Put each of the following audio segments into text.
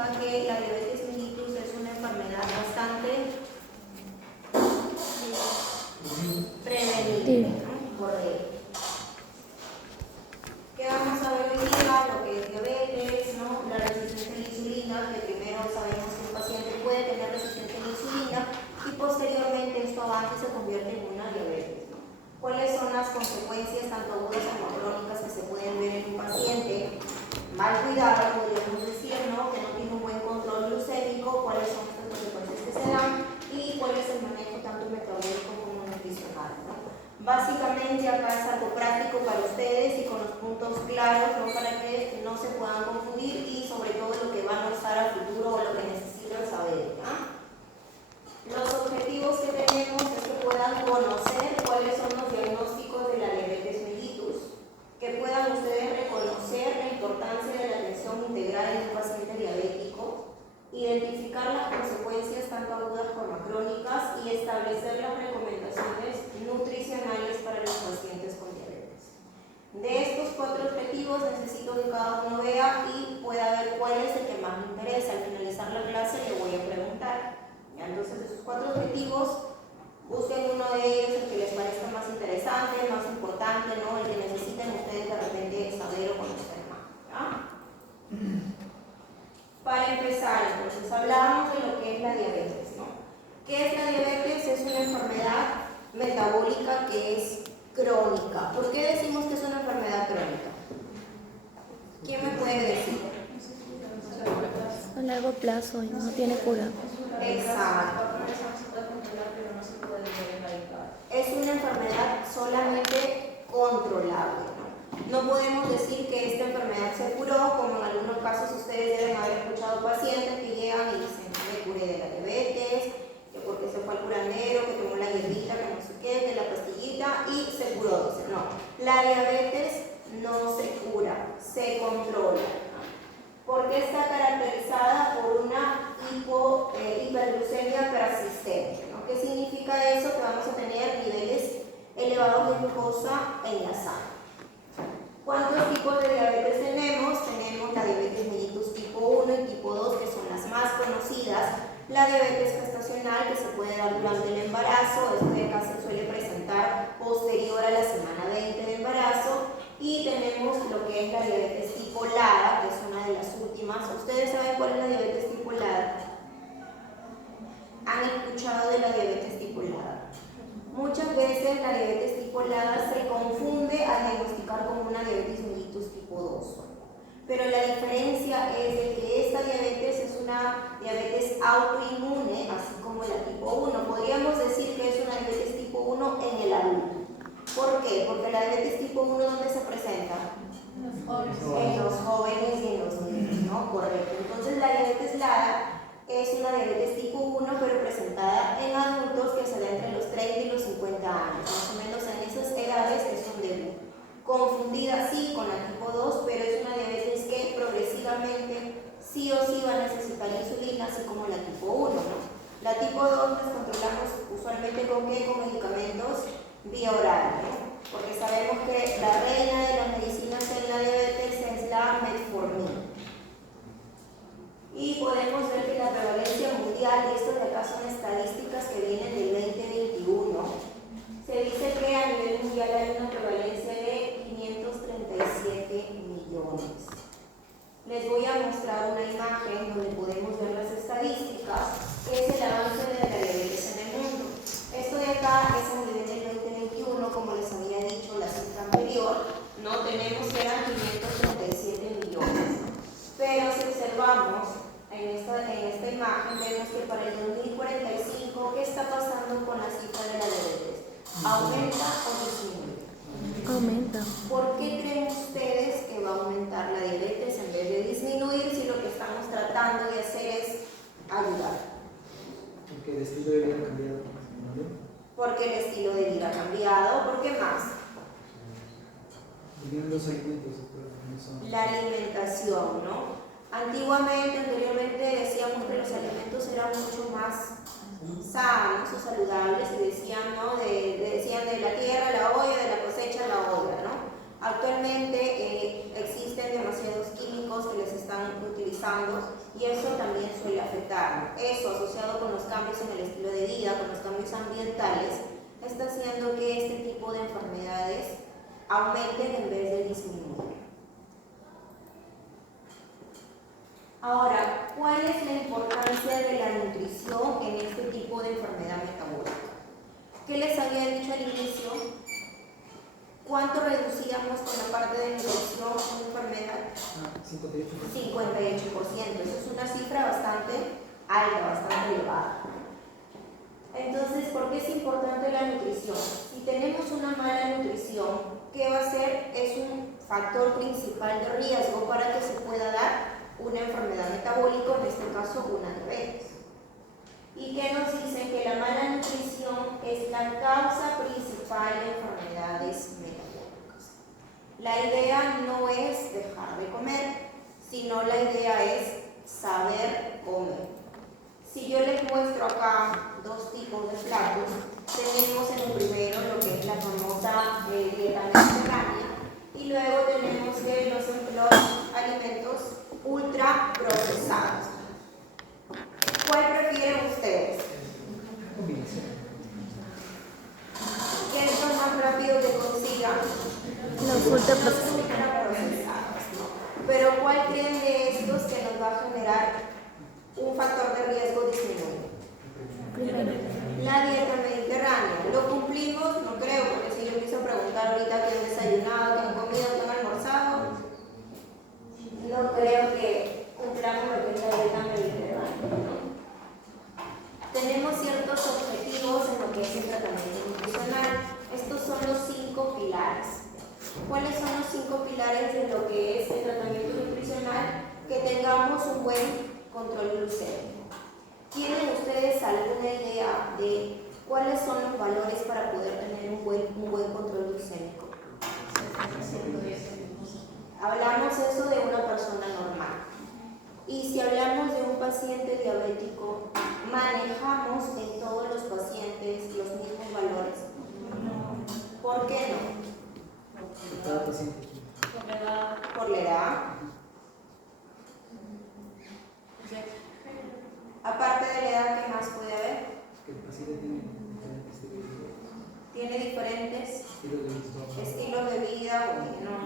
indica que la diabetes mellitus es una enfermedad bastante prevenible, ¿no? Correcto. ¿Qué vamos a ver hoy día? Lo que es diabetes, ¿no? La resistencia a la insulina, que primero sabemos que un paciente puede tener resistencia a la insulina y posteriormente esto avanza y se convierte en una diabetes, ¿no? ¿Cuáles son las consecuencias tanto agudas como crónicas que se pueden ver en un paciente mal cuidado, podríamos decir, ¿no? Que no tiene un buen control glucémico? ¿Cuáles son estas consecuencias que se dan? Y cuál es el manejo tanto metabólico como nutricional, ¿no? Básicamente acá es algo práctico para ustedes y con los puntos claros, ¿no? Para que no se puedan confundir y sobre todo lo que van a usar al futuro o lo que necesitan saber, ¿ya? Los objetivos que tenemos es que puedan conocer cuáles son los diagnósticos de la diabetes mellitus, que puedan ustedes reconocer la importancia de la atención integral en un paciente diabético, identificar las consecuencias tanto agudas como crónicas y establecer las recomendaciones nutricionales para los pacientes con diabetes. De estos 4 objetivos necesito que cada uno vea y pueda ver cuál es el que más le interesa. Al finalizar la clase le voy a preguntar. Entonces, de esos 4 objetivos, busquen uno de ellos, el que les parezca más interesante, más importante, ¿no? El que necesiten ustedes de repente saber o conocer más, ¿ya? Para empezar, entonces, hablábamos de lo que es la diabetes, ¿no? ¿Qué es la diabetes? Es una enfermedad metabólica que es crónica. ¿Por qué decimos que es una enfermedad crónica? ¿Quién me puede decir? A largo plazo y no tiene cura. Exacto. Es una enfermedad solamente controlable, ¿no? No podemos decir que esta enfermedad se curó, como en algunos casos ustedes deben haber escuchado pacientes que llegan y dicen me curé de la diabetes, que porque se fue al curandero, que tomó la hierbita, que no sé qué, que la pastillita y se curó. Dicen, no, la diabetes no se cura, se controla, ¿no? Porque está caracterizada por una hiperglucemia persistente, ¿no? ¿Qué significa eso? Que vamos a tener niveles elevados de glucosa en la sangre. ¿Cuántos tipos de diabetes tenemos? Tenemos la diabetes mellitus tipo 1 y tipo 2, que son las más conocidas. La diabetes gestacional, que se puede dar durante el embarazo, esto de acá se suele presentar posterior a la semana 20 de embarazo. Y tenemos lo que es la diabetes tipo LADA, que es una de las últimas. ¿Ustedes saben cuál es la diabetes tipo LADA? ¿Han escuchado de la diabetes tipo LADA? Muchas veces la diabetes tipo LADA se confunde al diagnosticar como una diabetes mellitus tipo 2. Pero la diferencia es de que esta diabetes es una diabetes autoinmune, así como la tipo 1. Podríamos decir que es una diabetes tipo 1 en el adulto. ¿Por qué? Porque la diabetes tipo 1, ¿dónde se presenta? En los jóvenes y en los niños, ¿no? Correcto. Entonces la diabetes LADA es una diabetes tipo 1, pero presentada en adultos que se da entre los 30 y los 50 años, más o menos en esas edades que son debut. Confundida sí con la tipo 2, pero es una diabetes que progresivamente sí o sí va a necesitar insulina, así como la tipo 1, ¿no? La tipo 2 las controlamos usualmente con ¿qué? Con medicamentos vía oral, ¿no? Porque sabemos que la reina de las medicinas en la diabetes es la metformina. Y podemos ver que la prevalencia mundial, y esto de acá son estadísticas que vienen del 2021, se dice que a nivel mundial hay una prevalencia de 537 millones. Les voy a mostrar una imagen donde podemos ver las estadísticas, que es el avance de la diabetes en el mundo. Esto de acá es a nivel del 2021, como les había dicho la cita anterior, no tenemos que eran 537 millones. Pero si observamos en esta imagen, vemos que para el 2045, ¿qué está pasando con la cifra de la diabetes? ¿Aumenta o disminuye? Aumenta. ¿Por qué creen ustedes que va a aumentar la diabetes en vez de disminuir si lo que estamos tratando de hacer es ayudar? Porque el estilo de vida ha cambiado. Porque el estilo de vida ha cambiado. ¿Por qué más? Los alimentos, no son... La alimentación, ¿no? Anteriormente decíamos que los alimentos eran mucho más sanos o saludables y decían, ¿no? Decían de la tierra la olla, de la cosecha la olla, ¿no? Actualmente existen demasiados químicos metabólicos que les están utilizando y eso también suele afectar. Eso asociado con los cambios en el estilo de vida, con los cambios ambientales, está haciendo que este tipo de enfermedades aumenten en vez de disminuir. Ahora, ¿cuál es la importancia de la nutrición en este tipo de enfermedad metabólica? ¿Qué les había dicho al inicio? ¿Cuánto reducíamos con la parte de nutrición una enfermedad? 58%. 58%. Eso es una cifra bastante alta, bastante elevada. Entonces, ¿por qué es importante la nutrición? Si tenemos una mala nutrición, ¿qué va a hacer? Es un factor principal de riesgo para que se pueda dar una enfermedad metabólica, en este caso una diabetes. ¿Y qué nos dicen? Que la mala nutrición es la causa principal de enfermedades metabólicas. La idea no es dejar de comer, sino la idea es saber comer. Si yo les muestro acá dos tipos de platos, tenemos en el primero lo que es la famosa dieta mediterránea y luego tenemos que los alimentos ultra procesados. ¿Cuál prefieren ustedes? ¿Qué es lo más rápido que consigan? Los ultraprocesados. Ultraprocesados, ¿no? Pero ¿cuál creen de estos que nos va a generar un factor de riesgo disminuido? Primero. La dieta mediterránea. ¿Lo cumplimos? No creo, porque si yo empiezo a preguntar ahorita qué han desayunado, qué han comido, qué han almorzado, no creo que cumplamos lo que es la dieta mediterránea, ¿no? Tenemos ciertos objetivos en lo que es el tratamiento nutricional. Estos son los 5 pilares. ¿Cuáles son los 5 pilares de lo que es el tratamiento nutricional? Que tengamos un buen control glucémico. ¿Tienen ustedes alguna idea de cuáles son los valores para poder tener un buen control glucémico? Hablamos eso de una persona normal. Y si hablamos de un paciente diabético, ¿manejamos en todos los pacientes los mismos valores? ¿Por qué no? Cada paciente. Por la edad. Aparte de la edad, ¿qué más puede haber? Que el paciente Tiene diferentes estilos de vida,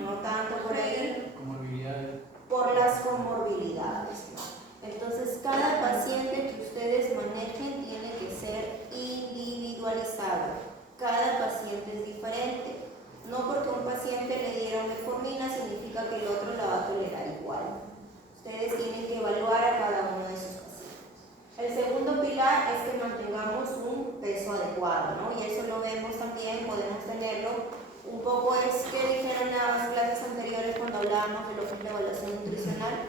no tanto por ahí. comorbilidades. Por las comorbilidades, ¿no? Entonces, cada paciente que ustedes manejen tiene que ser individualizado. Cada paciente es diferente. No porque un paciente le dieron metformina significa que el otro la va a tolerar igual. Ustedes tienen que evaluar a cada uno de sus pacientes. El segundo pilar es que mantengamos un peso adecuado, ¿no? Y eso lo vemos también, podemos tenerlo. Un poco es que dijeron en las clases anteriores cuando hablábamos de lo que es la evaluación nutricional.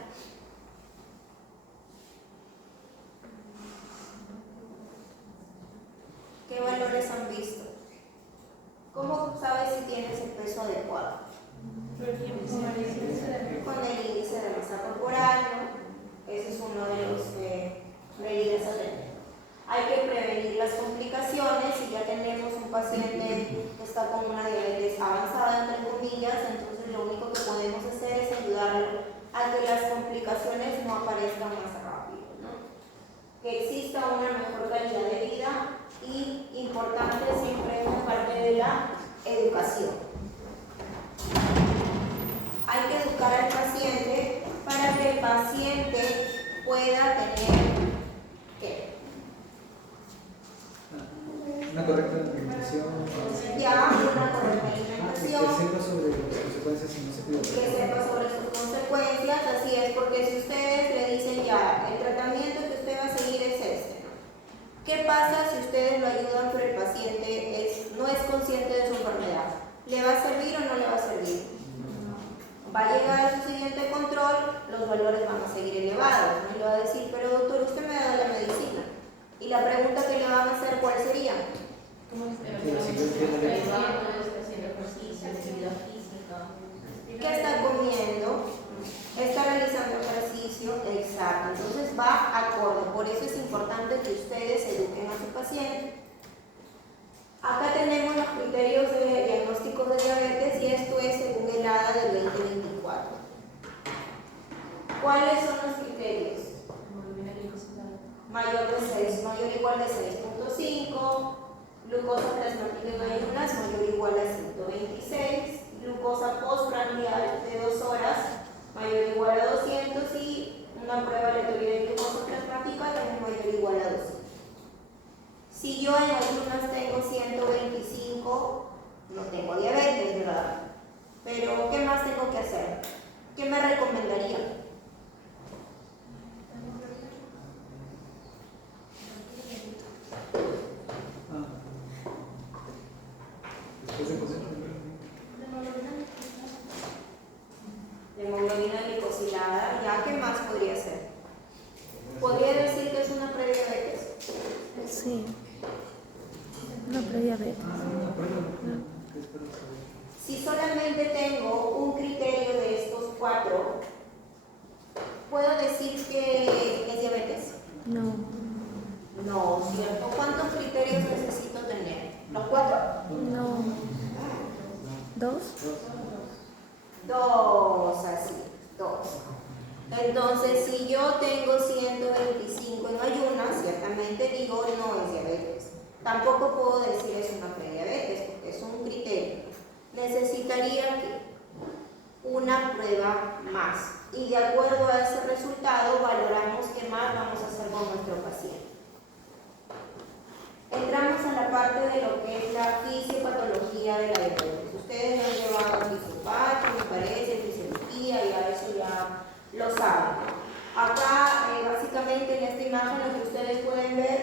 ¿Qué valores han visto? ¿Cómo sabes si tienes el peso adecuado? Con el índice de masa corporal, ¿no? Ese es uno de los medidas a tener. Hay que prevenir las complicaciones. Si ya tenemos un paciente que está con una diabetes avanzada, entre comillas, entonces lo único que podemos hacer es ayudarlo a que las complicaciones no aparezcan más rápido, ¿no? Que exista una mejor calidad de vida y, importante, siempre es la parte de la educación. Hay que educar al paciente para que el paciente pueda tener ¿qué? Una correcta alimentación. Ya, una correcta alimentación. Que sepa sobre las consecuencias si no se cuida. Que sepa sobre sus consecuencias, así es, porque si ustedes le dicen ya, el tratamiento que usted va a seguir es este, ¿no? ¿Qué pasa si ustedes lo ayudan pero el paciente no es consciente de su enfermedad? ¿Le va a servir o no le va a servir? Va a llegar a su siguiente control, los valores van a seguir elevados, ¿no? Y le va a decir, pero doctor, usted me ha dado la medicina. Y la pregunta que le van a hacer, ¿cuál sería? ¿Qué está comiendo? ¿Está realizando ejercicio? Exacto. Entonces va acorde. Por eso es importante que ustedes eduquen a su paciente. Acá tenemos los criterios de diagnóstico de diabetes y esto es según el ADA del 2024. ¿Cuáles son los criterios? Mayor de 6, mayor o igual de 6.5, glucosa plasmática en ayunas mayor o igual a 126, glucosa postprandial de 2 horas mayor o igual a 200 y una prueba aleatoria de glucosa plasmática también mayor o igual a 200. Si yo en ayunas tengo 125, no tengo diabetes, ¿verdad? Pero ¿qué más tengo que hacer? ¿Qué me recomendaría? Después de comer. Hemoglobina glicosilada, ¿ya qué más podría ser? ¿Podría decir que es una prediabetes? Sí. No prediabetes. Si solamente tengo un criterio de estos 4, ¿puedo decir que es diabetes? No. No, ¿cierto? ¿Cuántos criterios necesito tener? ¿Los 4? No. 2. 2, así, 2. Entonces, si yo tengo 125 en ayunas, ciertamente digo no es diabetes. Tampoco puedo decir es una prediabetes, porque es un criterio. Necesitaría una prueba más. Y de acuerdo a ese resultado, valoramos qué más vamos a hacer con nuestro paciente. Entramos a la parte de lo que es la fisiopatología de la diabetes. Ustedes han llevado fisiopatía, me parece, fisiología, ya eso ya lo saben. Acá, básicamente en esta imagen, lo que ustedes pueden ver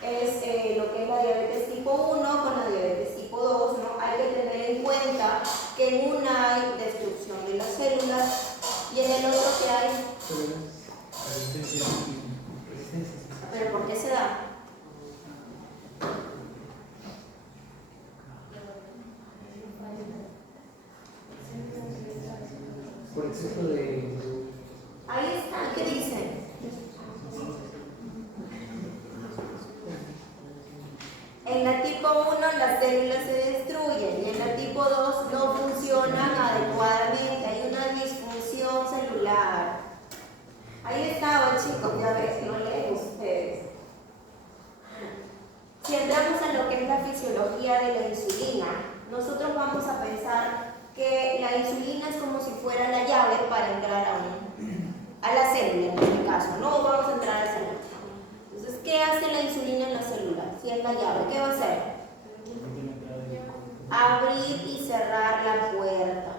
es lo que es la diabetes tipo 1 con la diabetes tipo 2, ¿no? Hay que tener en cuenta que en una hay destrucción de las células y en el otro que hay. ¿Pero por qué se da? Por exceso de. Ahí está, ¿qué dicen? En la tipo 1 las células se destruyen y en la tipo 2 no funcionan adecuadamente, hay una disfunción celular. Ahí estaba, chicos, ya ves, no leen ustedes. Si entramos en lo que es la fisiología de la insulina, nosotros vamos a pensar que la insulina es como si fuera la llave para entrar a la célula, en este caso, no vamos a entrar a la célula. Entonces, ¿qué hace la insulina en la célula? Si es la llave, ¿qué va a hacer? Abrir y cerrar la puerta.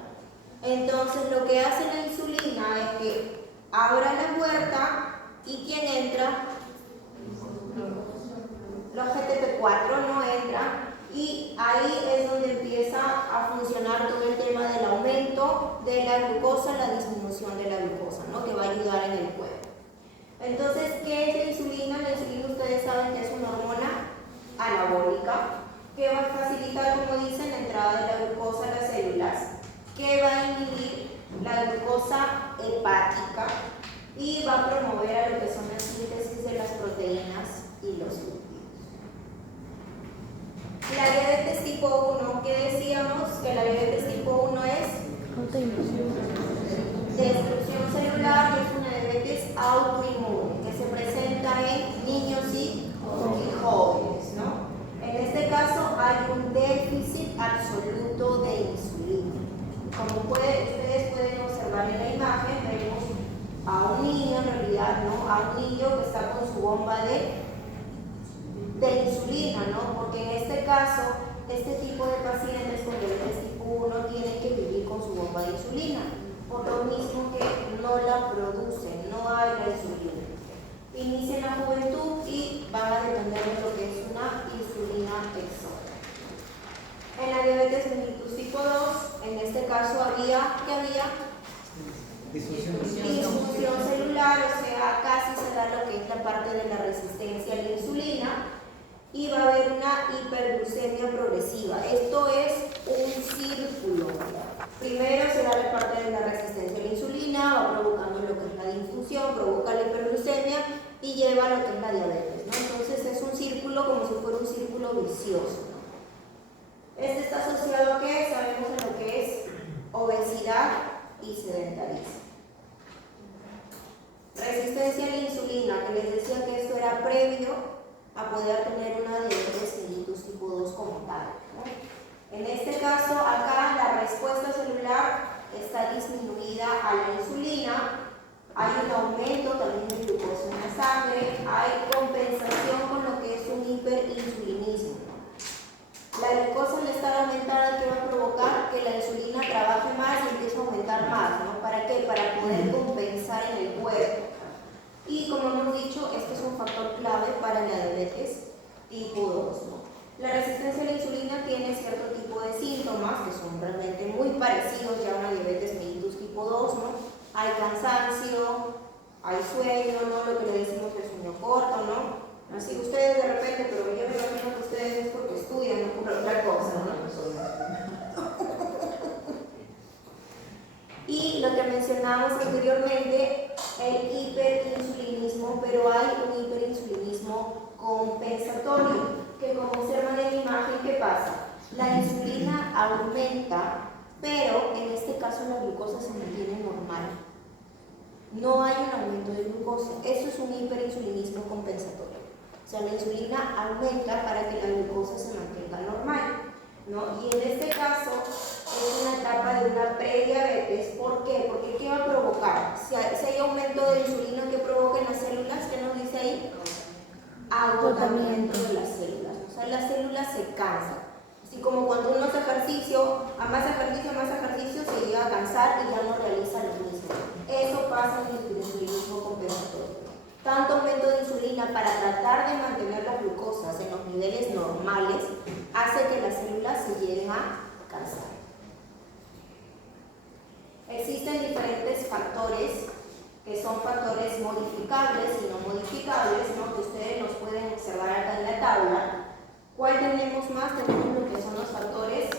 Entonces, lo que hace la insulina es que abra la puerta y ¿quién entra? Los GTP4 no entran y ahí es donde empieza a funcionar todo el tema del aumento de la glucosa, la disminución de la glucosa, ¿no? Que va a ayudar en el cuerpo. Entonces, ¿qué es la insulina? La insulina ustedes saben que es una hormona anabólica que va a facilitar, como dicen, la entrada de la glucosa a las células, que va a inhibir la glucosa hepática y va a promover a lo que son la síntesis de las proteínas y los lípidos. La diabetes tipo 1, ¿qué decíamos? Que la diabetes tipo 1 es destrucción celular y es una diabetes autoinmune que se presenta en niños y jóvenes, ¿no? En este caso hay un déficit absoluto de insulina. Como ustedes pueden observar en la imagen, vemos a un niño, en realidad, ¿no? A un niño que está con su bomba de insulina, ¿no? Porque en este caso, este tipo de pacientes con diabetes tipo 1 tienen que vivir con su bomba de insulina, por lo mismo que no la producen, no hay la insulina. Inicia en la juventud y van a depender de lo que es una insulina exógena. En la diabetes mellitus tipo 2, en este caso ¿qué había? Disfunción celular, o sea, casi se da lo que es la parte de la resistencia a la insulina y va a haber una hiperglucemia progresiva. Esto es un círculo. Primero se da la parte de la resistencia a la insulina, va provocando lo que es la disfunción, provoca la hiperglucemia y lleva a lo que es la diabetes, ¿no? Entonces es un círculo como si fuera un círculo vicioso. Este está asociado a ¿qué? Sabemos en lo que es obesidad y sedentarismo. insulina, que les decía que esto era previo a poder tener una diabetes mellitus tipo 2 como tal, ¿no? En este caso, acá la respuesta celular está disminuida a la insulina, hay un aumento también de glucosa en la sangre, hay compensación con lo que es un hiperinsulinismo. La glucosa al estar aumentada, ¿qué va a provocar? Que la insulina trabaje más y empiece a aumentar más, ¿no? ¿Para qué? Para poder compensar en el cuerpo. Y como hemos dicho, este es un factor clave para la diabetes tipo 2, ¿no? La resistencia a la insulina tiene cierto tipo de síntomas que son realmente muy parecidos ya a una diabetes mellitus tipo 2, ¿no? Hay cansancio, hay sueño, ¿no? Lo que le decimos el sueño corto, ¿no? Así ustedes de repente, pero yo me imagino que ustedes es porque estudian, no por otra cosa, ¿no? Y lo que mencionábamos anteriormente, el hiperinsulinismo, pero hay un hiperinsulinismo compensatorio, que como observan en la imagen, ¿qué pasa? La insulina aumenta, pero en este caso la glucosa se mantiene normal. No hay un aumento de glucosa. Eso es un hiperinsulinismo compensatorio. O sea, la insulina aumenta para que la glucosa se mantenga normal, ¿no? Y en este caso es una etapa de una prediabetes. ¿Por qué? Porque ¿qué va a provocar? Si hay aumento de insulina, ¿qué provoca en las células? ¿Qué nos dice ahí? Agotamiento de las células. O sea, las células se cansan. Así como cuando uno hace ejercicio, a más ejercicio, se llega a cansar y ya no realiza lo mismo. Eso pasa en el hiperinsulinismo compensatorio. Tanto aumento de insulina para tratar de mantener las glucosas en los niveles normales hace que las células se lleguen a cansar. Existen diferentes factores que son factores modificables y no modificables, ¿no? Que ustedes los pueden observar acá en la tabla. ¿Cuál tenemos más? Tenemos lo que son los factores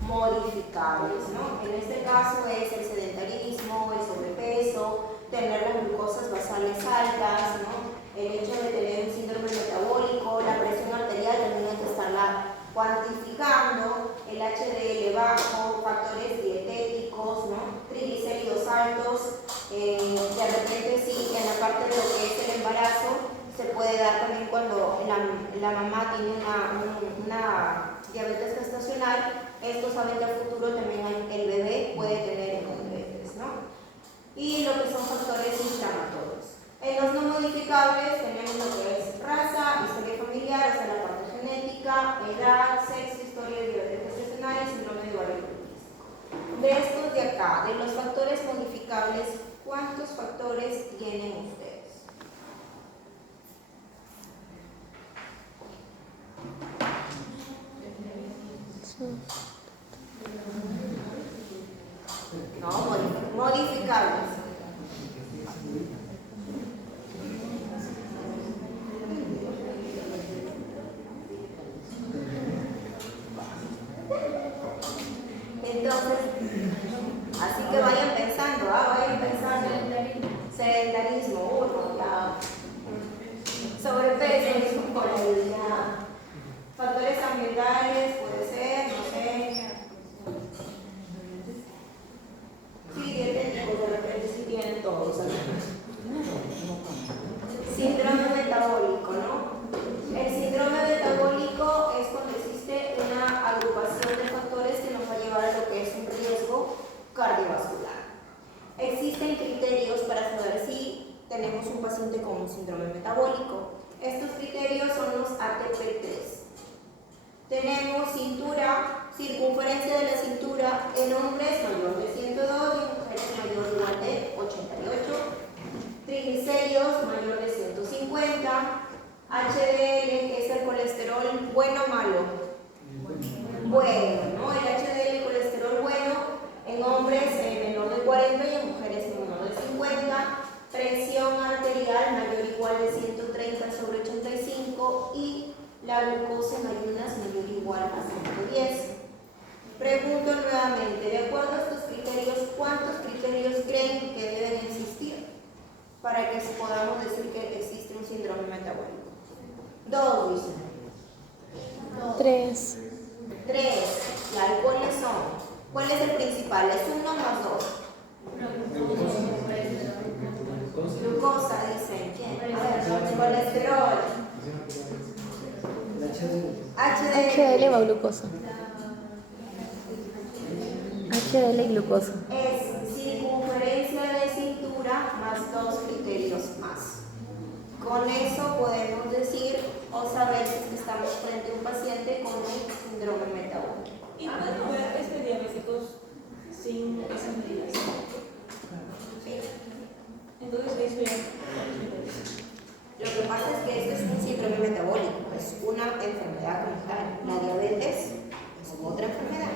modificables, ¿no? En este caso es el sedentarismo, el sobrepeso, tener las glucosas basales altas, ¿no? El hecho de tener un síndrome metabólico, la presión arterial también hay que estarla cuantificando, el HDL bajo, factores dietéticos, ¿no? Triglicéridos altos, de repente sí, en la parte de lo que es el embarazo, se puede dar también cuando la mamá tiene una diabetes gestacional. Esto saben que a futuro también el bebé puede tener diabetes, ¿no? Y lo que son factores inflamatorios. En los no modificables tenemos lo que es raza, historia familiar, o sea, la parte genética, edad, sexo, historia de diabetes gestacional y síndrome de ovario poliquístico. De estos de acá, de los factores modificables, ¿cuántos factores tienen ustedes? No, modificables. Entonces, así que vayan pensando, vayan pensando. Sedentarismo, uno, ya. Sobrepeso, es un polaridad. Factores ambientales, puede ser, no sé. Sí, dietéticos, de repente sí tienen todos. Síndrome metabólico, ¿no? El síndrome metabólico es cuando existe una agrupación de factores que nos va a llevar a lo que es un riesgo cardiovascular. Existen criterios para saber si tenemos un paciente con un síndrome metabólico. Estos criterios son los ATP3. Tenemos cintura, circunferencia de la cintura en hombres mayor de 102 y en mujeres mayor o igual de 88. Triglicéridos mayor de 150. HDL, que es el colesterol bueno o malo. Bueno, ¿no? El HDL, el colesterol bueno, en hombres menor de 40 y en mujeres menor de 50. Presión arterial mayor o igual de 130/85 y la glucosa en ayunas mayor o igual a 110. Pregunto nuevamente, de acuerdo a estos criterios, ¿cuántos criterios creen que deben existir para que podamos decir que existe un síndrome metabólico? 2, dicen. 3. 3. ¿Y cuáles son? ¿Cuál es el principal? ¿Es 1 más 2? Glucosa, dicen. ¿Quién? A ver. Colesterol. El HDL. HDL o glucosa. HDL y glucosa. Es circunferencia de cintura más 2 criterios más. Con eso podemos decir o saber si estamos frente a un paciente con un síndrome metabólico. ¿Y pueden haber diabéticos sin esas medidas? Entonces eso ya. Lo que pasa es que esto es un síndrome metabólico, es una enfermedad como tal. La diabetes es otra enfermedad.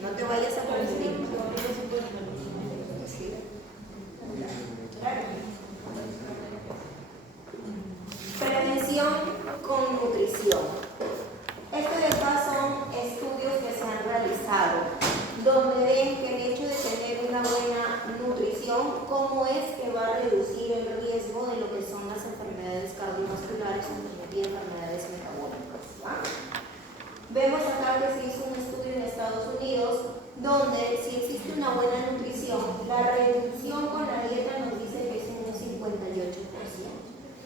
No te vayas a confundir. Sí. Claro. Prevención con nutrición. Estos de acá son estudios que se han realizado, donde ven que el hecho de tener una buena nutrición, cómo es que va a reducir el riesgo de lo que son las enfermedades cardiovasculares y enfermedades metabólicas. ¿Va? Vemos acá que se hizo un estudio en Estados Unidos, donde si existe una buena nutrición, la reducción con la dieta nos dice que es en un 58%.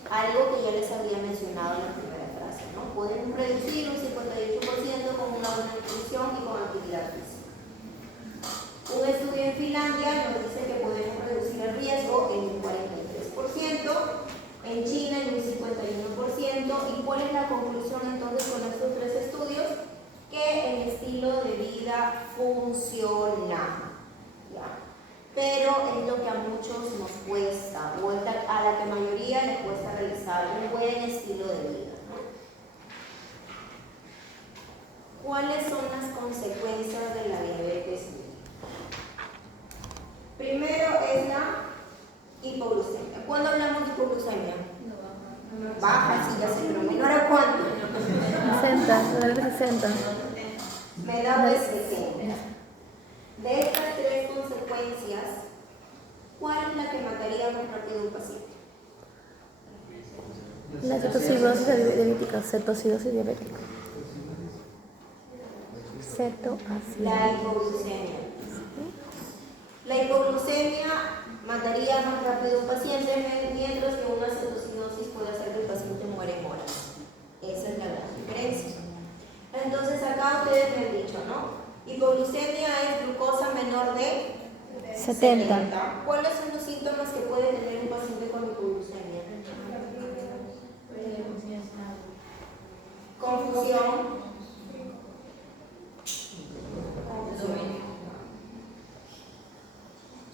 Algo que ya les había mencionado en la primera frase, ¿no? Pueden reducir un 58% con una buena nutrición y con actividad física. Un estudio en Finlandia nos dice que podemos reducir el riesgo en un 43%, en China en un 51%. ¿Y cuál es la conclusión entonces con estos tres estudios? Que el estilo de vida funciona. ¿Ya? Pero es lo que a muchos nos cuesta, o es a la que mayoría les cuesta realizar un buen estilo de vida, ¿no? ¿Cuáles son las consecuencias de la diabetes? Primero es la hipoglucemia. ¿Cuándo hablamos de hipoglucemia? Baja, sí, ya sé, pero menor a cuánto. 60, alrededor de 60. Menor de 60. De estas tres consecuencias, ¿cuál es la que mataría más rápido a un paciente? La cetocidosis diabética, cetocidosis diabética. La hipoglucemia. La hipoglucemia mataría más rápido a un paciente, mientras que una cetocidosis puede hacer que el paciente muera en horas. Esa es la gran diferencia. Entonces acá ustedes me han dicho, ¿no? Hipoglucemia es glucosa menor de 70. ¿Cuáles son los síntomas que puede tener un paciente con hipoglucemia? Confusión.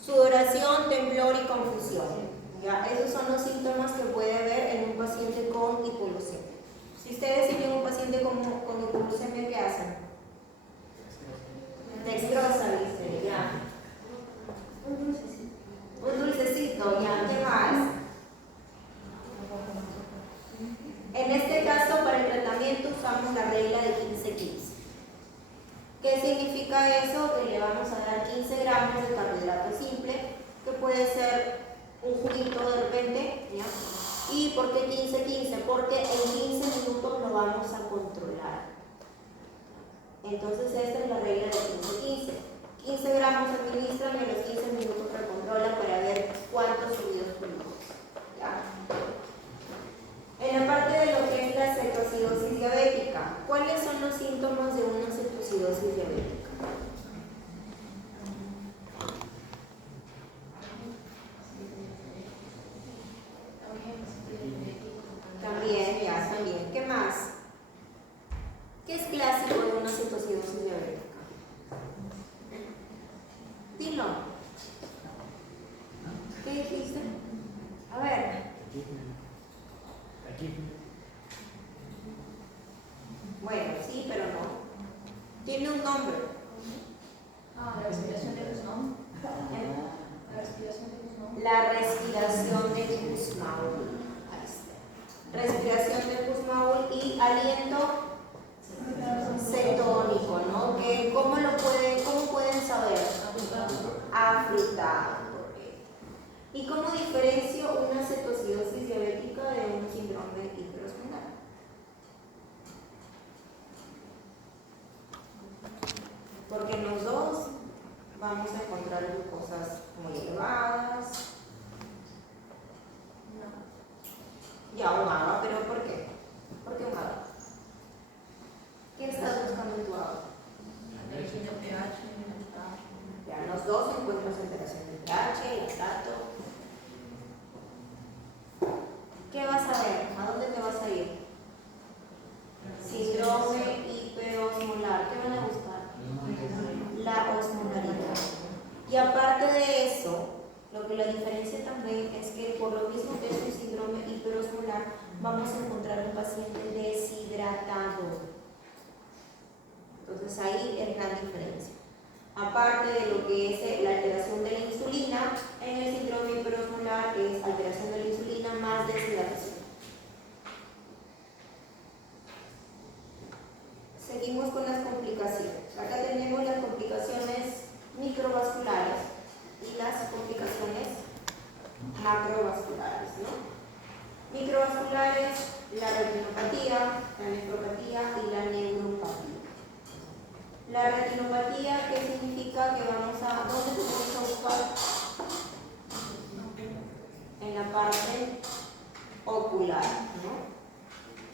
Sudoración, temblor y confusión. ¿Ya? Esos son los síntomas que puede haber en un paciente con hipoglucemia. Si ustedes tienen un paciente con hipoglucemia, ¿qué hacen? Dextrosa, dice, ya. Un dulcecito, ya. ¿Qué más? En este caso, para el tratamiento usamos la regla de 15-15. ¿Qué significa eso? Que le vamos a dar 15 gramos de carbohidrato simple, que puede ser un juguito de repente, ¿ya? ¿Y por qué 15-15? Porque en 15 minutos lo vamos a controlar. Entonces esta es la regla de 15-15. 15 gramos administran y a los 15 minutos recontrolan para ver cuántos subidos pulmones. ¿Ya? En la parte de lo que es la cetocidosis diabética, ¿cuáles son los síntomas de una cetocidosis diabética? También. ¿Qué más? ¿Qué es clásico de una cetocidosis diabética? Dilo. ¿Qué dijiste? A ver. Aquí. Bueno, sí, pero no. Tiene un nombre. La respiración de Kussmaul. La respiración de Kussmaul. La respiración de Kussmaul. Ahí está. Respiración de Kussmaul y aliento cetónico, ¿no? ¿Cómo pueden saber? Afrutado. ¿Y cómo diferencio una cetocidosis diabética de un síndrome hiperosmolar? Porque en los dos vamos a encontrar glucosas muy elevadas. Ya, un AGA, pero ¿por qué? ¿Por qué un AGA? ¿Qué estás buscando en tu AGA? Alteración de pH, Ya, los dos encuentras alteración de pH, lactato. ¿Qué vas a ver? ¿A dónde te vas a ir? Síndrome hiperosmolar. ¿Qué van a buscar? La osmolaridad. Y aparte de eso, lo que la diferencia también es que por lo mismo que es un síndrome hiperosmolar, vamos a encontrar un paciente deshidratado. Entonces ahí es la diferencia. Aparte de lo que es la alteración de la insulina, en el síndrome hiperosmolar es alteración de la insulina más deshidratación. Seguimos con las complicaciones. Acá tenemos las complicaciones microvasculares y las complicaciones macrovasculares, ¿no? Microvasculares, la retinopatía, la nefropatía y la neuropatía. La retinopatía, ¿qué significa? Que vamos a... ¿Dónde tenemos a buscar? En la parte ocular, ¿no?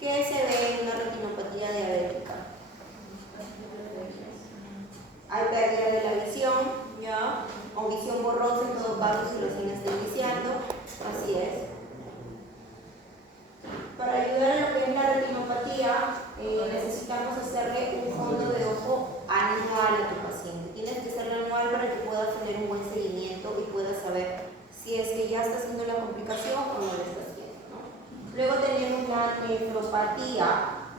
¿Qué se ve en una retinopatía diabética? Hay pérdida de la visión, ¿ya? O visión borrosa en todo caso si lo siguen estabilizando. Así es. Para ayudar a lo que es la retinopatía, necesitamos hacerle un fondo de ojo anual a tu paciente. Tienes que hacerlo anual para que puedas tener un buen seguimiento y puedas saber si es que ya está haciendo la complicación o no lo está haciendo, ¿no? Luego tenemos la nefropatía,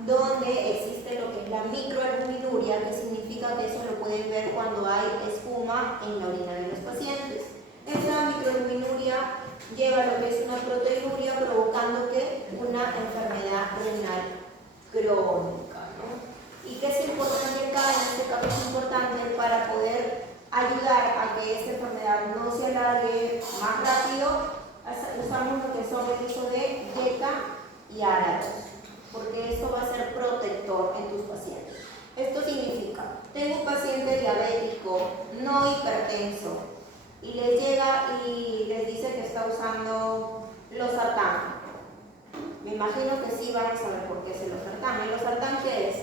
donde existe lo que es la microalbuminuria, que significa que eso lo pueden ver cuando hay espuma en la orina de los pacientes. Esta microalbuminuria lleva lo que es una proteinuria, provocando que una enfermedad renal crónica, ¿no? Y que es importante acá, en este caso es importante para poder ayudar a que esta enfermedad no se alargue más rápido, usamos lo que son el uso de DECA y árados, porque esto va a ser protector en tus pacientes. Esto significa, tengo un paciente diabético, no hipertenso, y les llega y les dice que está usando losartán. Me imagino que sí van a saber por qué es el losartán. ¿El losartán qué es?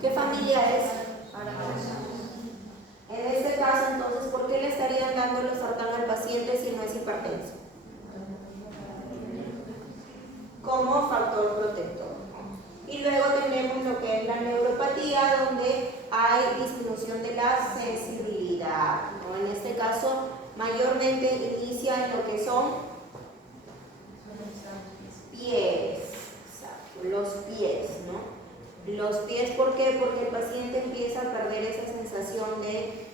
¿Qué familia es? En este caso, entonces, ¿por qué le estarían dando losartán al paciente si no es hipertenso? Como factor protector. Y luego tenemos lo que es la neuropatía, donde hay disminución de la sensibilidad, ¿no? En este caso, mayormente inicia en lo que son pies, exacto, los pies, ¿no? Los pies, ¿por qué? Porque el paciente empieza a perder esa sensación de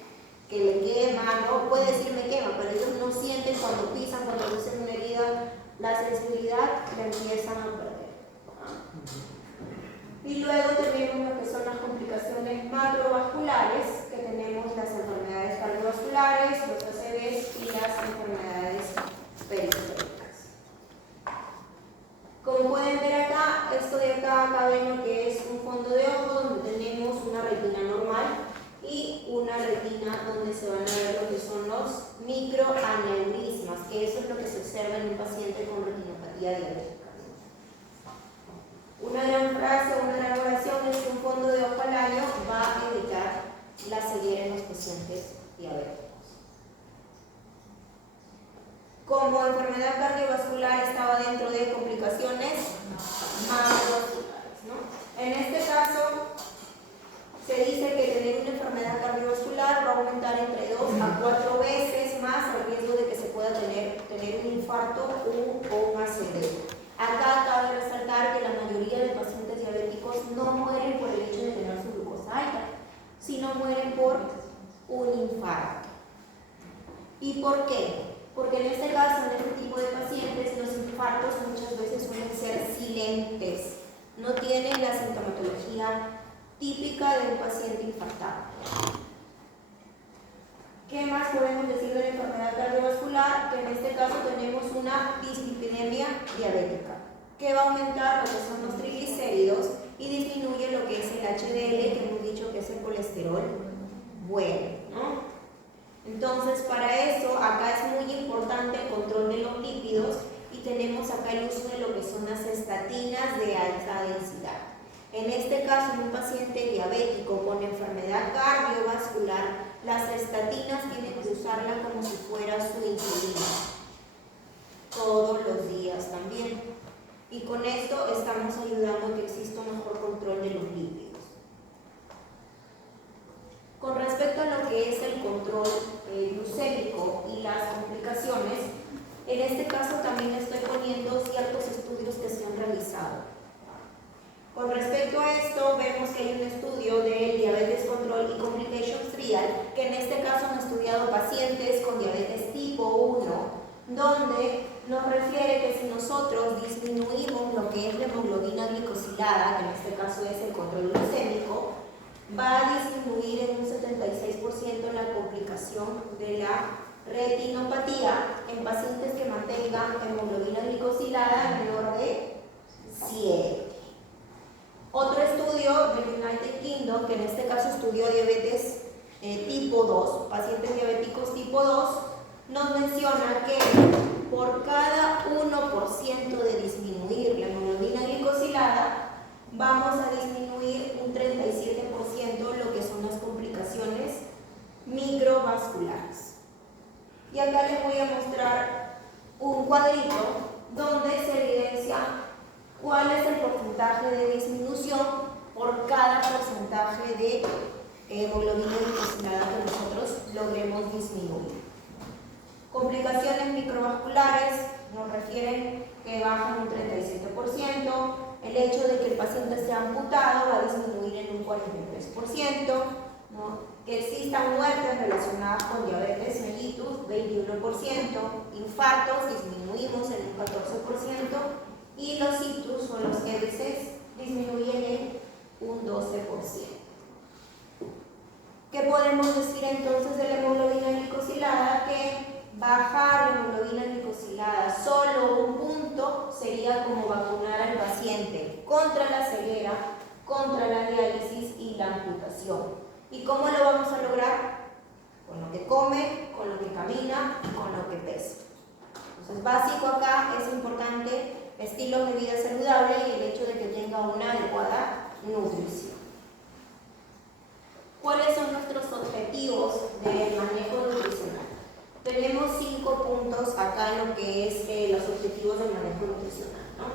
que le quema, ¿no? Puede decir me quema, pero ellos no sienten cuando pisan, cuando dicen una herida, la sensibilidad la empiezan a perder, ¿no? Y luego tenemos lo que son las complicaciones macrovasculares, que tenemos las enfermedades cardiovasculares, los ACVs y las enfermedades periféricas. Como pueden ver acá, esto de acá ven lo que es un fondo de ojo donde tenemos una retina normal y una retina donde se van a ver lo que son los microaneurismas, que eso es lo que se observa en un paciente con retinopatía diabética. Una gran frase, una gran oración es que un fondo de ojo al año va a evitar la ceguera en los pacientes diabéticos. Como enfermedad cardiovascular estaba dentro de complicaciones macrovasculares, ¿no? En este caso, se dice que tener una enfermedad cardiovascular va a aumentar entre 2 a 4 veces más el riesgo de que se pueda tener un infarto o un ACV. Acá cabe resaltar que la mayoría de pacientes diabéticos no mueren por el hecho de tener su glucosa alta, sino mueren por un infarto. ¿Y por qué? Porque en este caso, en este tipo de pacientes, los infartos muchas veces suelen ser silentes, no tienen la sintomatología típica de un paciente infartado. ¿Qué más podemos decir de la enfermedad cardiovascular? Que en este caso tenemos una dislipidemia diabética, que va a aumentar lo que son los triglicéridos y disminuye lo que es el HDL, que hemos dicho que es el colesterol bueno, ¿no? Entonces, para eso, acá es muy importante el control de los lípidos y tenemos acá el uso de lo que son las estatinas de alta densidad. En este caso, en un paciente diabético con enfermedad cardiovascular, las estatinas tienen que usarla como si fuera su insulina, todos los días también. Y con esto estamos ayudando a que exista un mejor control de los lípidos. Con respecto a lo que es el control glucémico y las complicaciones, en este caso también estoy poniendo ciertos estudios que se han realizado. Con respecto a esto, vemos que hay un estudio de diabetes control y complications trial, que en este caso han estudiado pacientes con diabetes tipo 1, donde nos refiere que si nosotros disminuimos lo que es la hemoglobina glicosilada, que en este caso es el control glucémico, va a disminuir en un 76% la complicación de la retinopatía en pacientes que mantengan hemoglobina glicosilada menor de 7. Otro estudio del United Kingdom, que en este caso estudió diabetes tipo 2, pacientes diabéticos tipo 2, nos menciona que por cada 1% de disminuir la hemoglobina glicosilada, vamos a disminuir un 37% lo que son las complicaciones microvasculares. Y acá les voy a mostrar un cuadrito donde se evidencia cuál es el porcentaje de disminución por cada porcentaje de hemoglobina glicosilada que nosotros logremos disminuir. Complicaciones microvasculares nos refieren que bajan un 37%, el hecho de que el paciente sea amputado va a disminuir en un 43%, ¿no? Que existan muertes relacionadas con diabetes mellitus, 21%, infartos disminuimos en un 14%, y los ictus o los EBCs disminuyen en un 12%. ¿Qué podemos decir entonces de la hemoglobina glicosilada? Que bajar la hemoglobina glicosilada solo un punto sería como vacunar al paciente contra la ceguera, contra la diálisis y la amputación. ¿Y cómo lo vamos a lograr? Con lo que come, con lo que camina y con lo que pesa. Entonces, básico acá es importante estilo de vida saludable y el hecho de que tenga una adecuada nutrición. ¿Cuáles son nuestros objetivos del manejo nutricional? Tenemos 5 puntos acá en lo que es los objetivos del manejo nutricional, ¿no?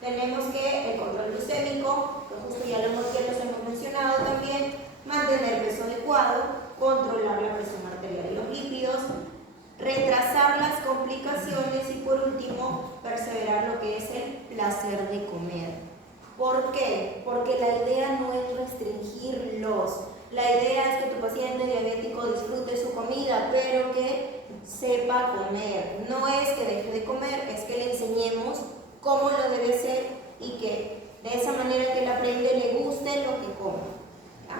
Tenemos que el control glucémico, que justo ya los hemos mencionado también, mantener peso adecuado, controlar la presión arterial y los lípidos, retrasar las complicaciones y por último, perseverar lo que es el placer de comer. ¿Por qué? Porque la idea no es restringirlos. La idea es que tu paciente diabético disfrute su comida, pero que sepa comer. No es que deje de comer, es que le enseñemos cómo lo debe hacer y que de esa manera que él aprende le guste lo que come. ¿Ya?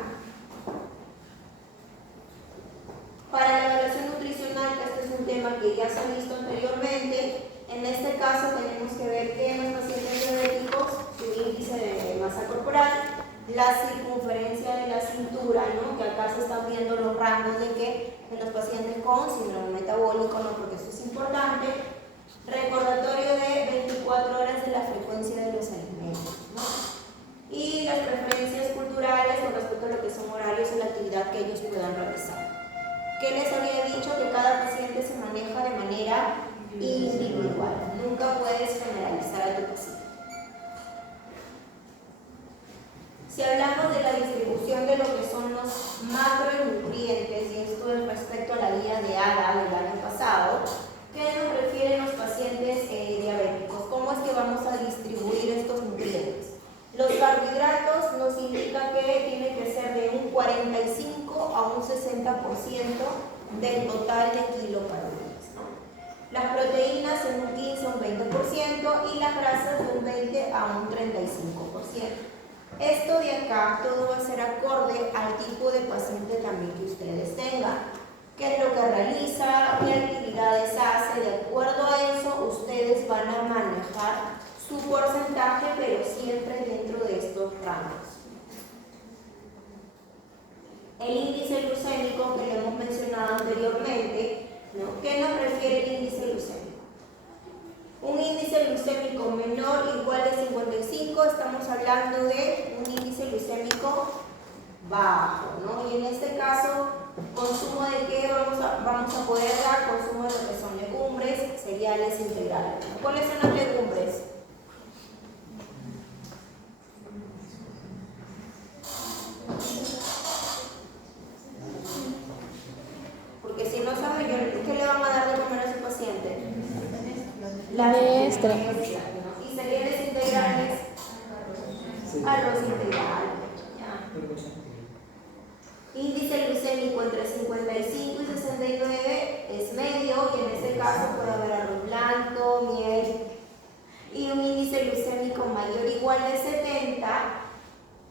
Para la evaluación nutricional, que este es un tema que ya se ha visto anteriormente, en este caso tenemos que ver que en los pacientes diabéticos su índice de masa corporal, la circunferencia de la cintura, ¿no? Que acá se están viendo los rangos de que en los pacientes con síndrome metabólico, ¿no? Porque esto es importante, recordatorio de 24 horas de la frecuencia de los alimentos, ¿no? Y las preferencias culturales con respecto a lo que son horarios o la actividad que ellos puedan realizar. ¿Qué les había dicho? Que cada paciente se maneja de manera individual. Nunca puedes generalizar a tu paciente. Si hablamos de la distribución de lo que son los macronutrientes, y esto es respecto a la guía de ADA del año pasado, ¿qué nos refieren los pacientes diabéticos? ¿Cómo es que vamos a distribuir estos nutrientes? Los carbohidratos nos indican que tiene que ser de un 45 a un 60% del total de kilocalorías, ¿no? Las proteínas en un 15 a un 20% y las grasas de un 20 a un 35%. Esto de acá, todo va a ser acorde al tipo de paciente también que ustedes tengan. ¿Qué es lo que realiza? ¿Qué actividades hace? De acuerdo a eso, ustedes van a manejar su porcentaje, pero siempre dentro de estos rangos. El índice glucémico que le hemos mencionado anteriormente, ¿no? ¿Qué nos refiere el índice glucémico? Un índice glucémico menor o igual de 55, estamos hablando de un índice glucémico bajo, ¿no? Y en este caso, consumo de qué vamos a poder dar, consumo de lo que son legumbres, cereales integrales. ¿Cuáles son las legumbres? Porque si no sabe, ¿qué le van a dar de comer a su paciente? Maestra. Y cereales integrales, arroz integral. ¿Ya? Índice glucémico entre 55 y 69 es medio, y en este caso puede haber arroz blanco, miel, y un índice glucémico mayor o igual de 70,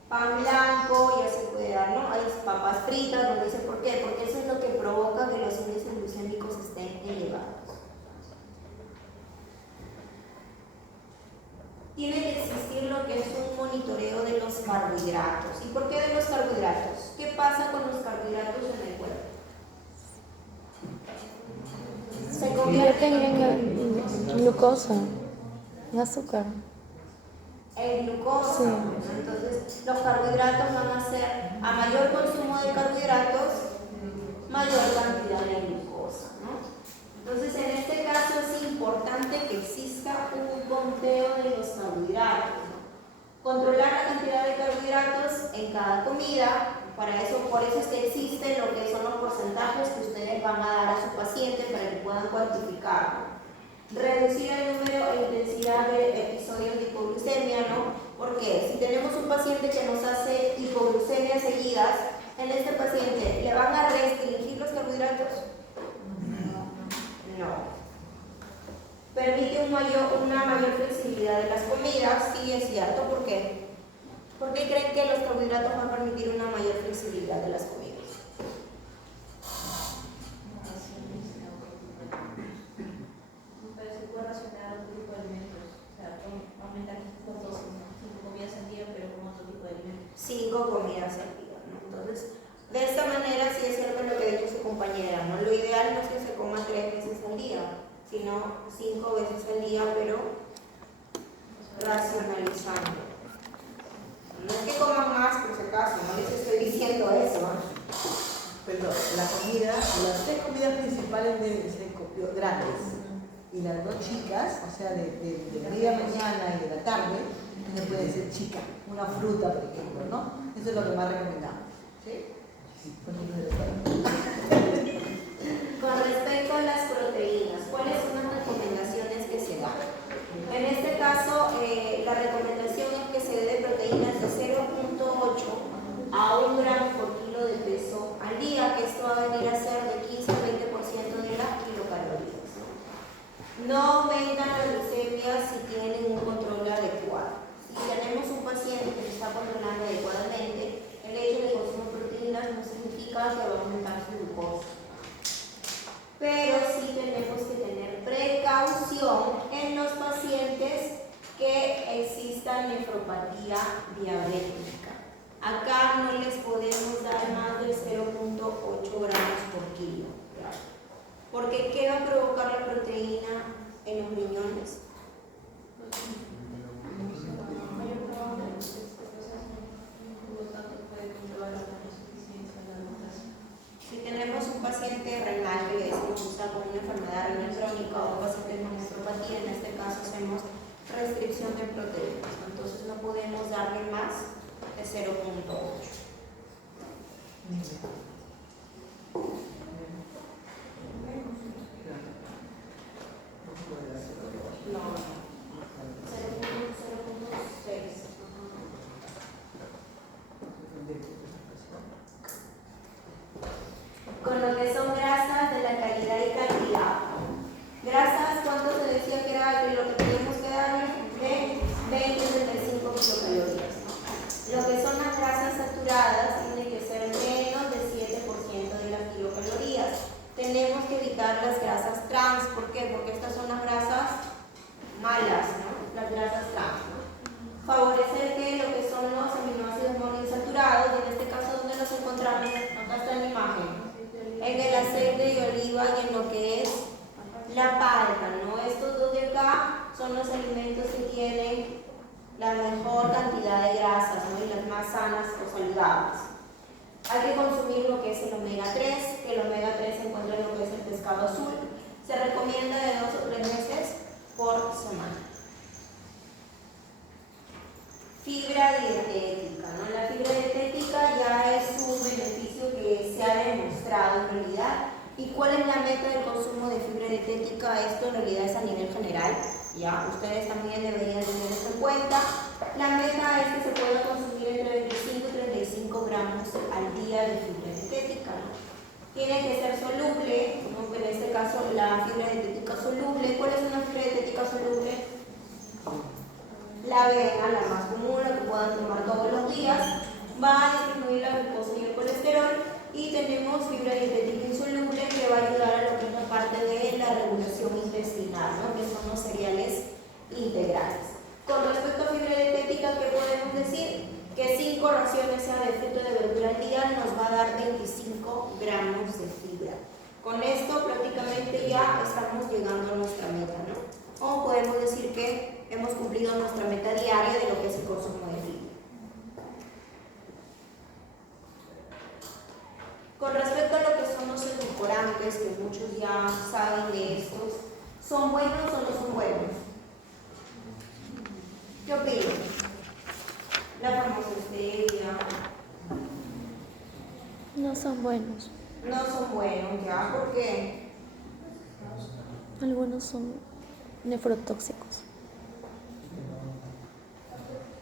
pan blanco, ya se puede dar, ¿no? Hay papas fritas, no dice por qué, porque eso es lo que provoca que los índices glucémicos estén elevados. Tiene que existir lo que es un monitoreo de los carbohidratos. ¿Y por qué de los carbohidratos? ¿Qué pasa con los carbohidratos en el cuerpo? Se convierten En glucosa, en azúcar. en glucosa. Sí. Entonces, los carbohidratos van a ser, a mayor consumo de carbohidratos, mayor cantidad de glucosa, ¿no? Entonces, en este caso es importante que exista un conteo de los carbohidratos, ¿no? Controlar la cantidad de carbohidratos en cada comida. Para eso, por eso es que existen lo que son los porcentajes que ustedes van a dar a su paciente para que puedan cuantificarlo. Reducir el número e intensidad de episodios de hipoglucemia, ¿no? Porque si tenemos un paciente que nos hace hipoglucemias seguidas, en este paciente, ¿le van a restringir los carbohidratos? No. ¿Permite una mayor flexibilidad de las comidas? Sí, es cierto. ¿Por qué? ¿Por qué creen que los carbohidratos van a permitir una mayor flexibilidad de las comidas? Se puede racionar otro tipo de alimentos, o sea, aumentar con 5 comidas al día, pero con otro tipo de alimentos. 5 comidas al día, ¿no? Entonces, de esta manera sí es cierto lo que ha dicho su compañera, ¿no? Lo ideal no es que se coma 3 veces al día, sino 5 veces al día, pero racionalizando. No es que coman más, por si acaso, no les estoy diciendo eso, ¿no? Perdón, la comida, las 3 comidas principales deben ser grandes y las 2 chicas, o sea, de la media mañana y de la tarde, no puede ser chica, una fruta, por ejemplo, ¿no? Eso es lo que más recomendamos, ¿sí? Con respecto a las proteínas, ¿cuáles son las recomendaciones que se dan? En este caso, la recomendación es que se dé proteínas de 0.8 a 1 gramo por kilo de peso al día, que esto va a venir a ser de 15 a 20% de las kilocalorías. No aumentan la glucemia si tienen un control adecuado. Si tenemos un paciente que se está controlando adecuadamente, el hecho de consumir proteínas no significa que va a aumentar su glucosa. Pero sí tenemos que tener precaución en los pacientes que exista nefropatía diabética. Acá no les podemos dar más del 0.8 gramos por kilo. Porque ¿qué va a provocar la proteína en los riñones? Si tenemos un paciente renal que le decimos está con una enfermedad renal crónica o un paciente con nefropatía, en este caso hacemos restricción de proteínas, ¿no? Entonces no podemos darle más de 0.8. No, 0.6. Con lo que son grasas de la calidad y cantidad. Grasas, ¿cuánto se decía que era lo que teníamos que darle? De 20 a 35 kilocalorías, ¿no? Lo que son las grasas saturadas tiene que ser menos del 7% de las kilocalorías. Tenemos que evitar las grasas trans. ¿Por qué? Porque estas son las grasas malas, ¿no? Las grasas trans, ¿no? Favorecer que lo que son los aminoácidos monoinsaturados, y en este caso, ¿dónde los encontramos? Acá está en la imagen. En el aceite de oliva y en lo que es la palta, ¿no? Estos dos de acá son los alimentos que tienen la mejor cantidad de grasas, ¿no? Y las más sanas o saludables. Hay que consumir lo que es el omega 3, que el omega 3 se encuentra en lo que es el pescado azul. Se recomienda de 2 o 3 veces por semana. Fibra dietética, ¿no? La fibra dietética ya es un beneficio que se ha demostrado en realidad. ¿Y cuál es la meta del consumo de fibra dietética? Esto en realidad es a nivel general, ¿ya? Ustedes también deberían tener esto en cuenta. La meta es que se pueda consumir entre 25 y 35 gramos al día de fibra dietética, ¿no? Tiene que ser soluble, ¿no? En este caso la fibra dietética soluble. ¿Cuál es una fibra dietética soluble? La avena, la más común, la que puedan tomar todos los días, va a disminuir la glucosa y el colesterol. Y tenemos fibra dietética insoluble que va a ayudar a lo que es la parte de la regulación intestinal, ¿no? Que son los cereales integrales. Con respecto a fibra dietética, ¿qué podemos decir? Que 5 raciones sea de fruta de verdura al día nos va a dar 25 gramos de fibra. Con esto prácticamente ya estamos llegando a nuestra meta, ¿no? O podemos decir que hemos cumplido nuestra meta diaria de lo que es el consumo de fibra. Con respecto a lo que son los edulcorantes, que muchos ya saben de estos, ¿son buenos o no son buenos? ¿Qué opinan? La famosa stevia. No son buenos. No son buenos, ¿ya? ¿Por qué? Algunos son nefrotóxicos.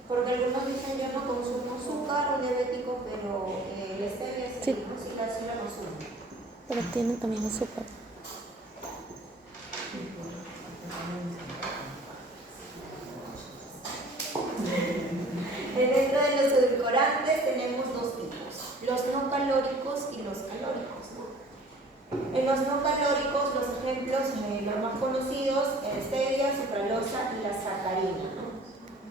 Porque algunos dicen yo no consumo azúcar o diabético, pero el stevia sí la consumo. Pero tienen también azúcar. Dentro de los edulcorantes tenemos 2 tipos, los no calóricos y los calóricos, ¿no? En los no calóricos, los ejemplos, los más conocidos, el stevia, sucralosa y la sacarina, ¿no?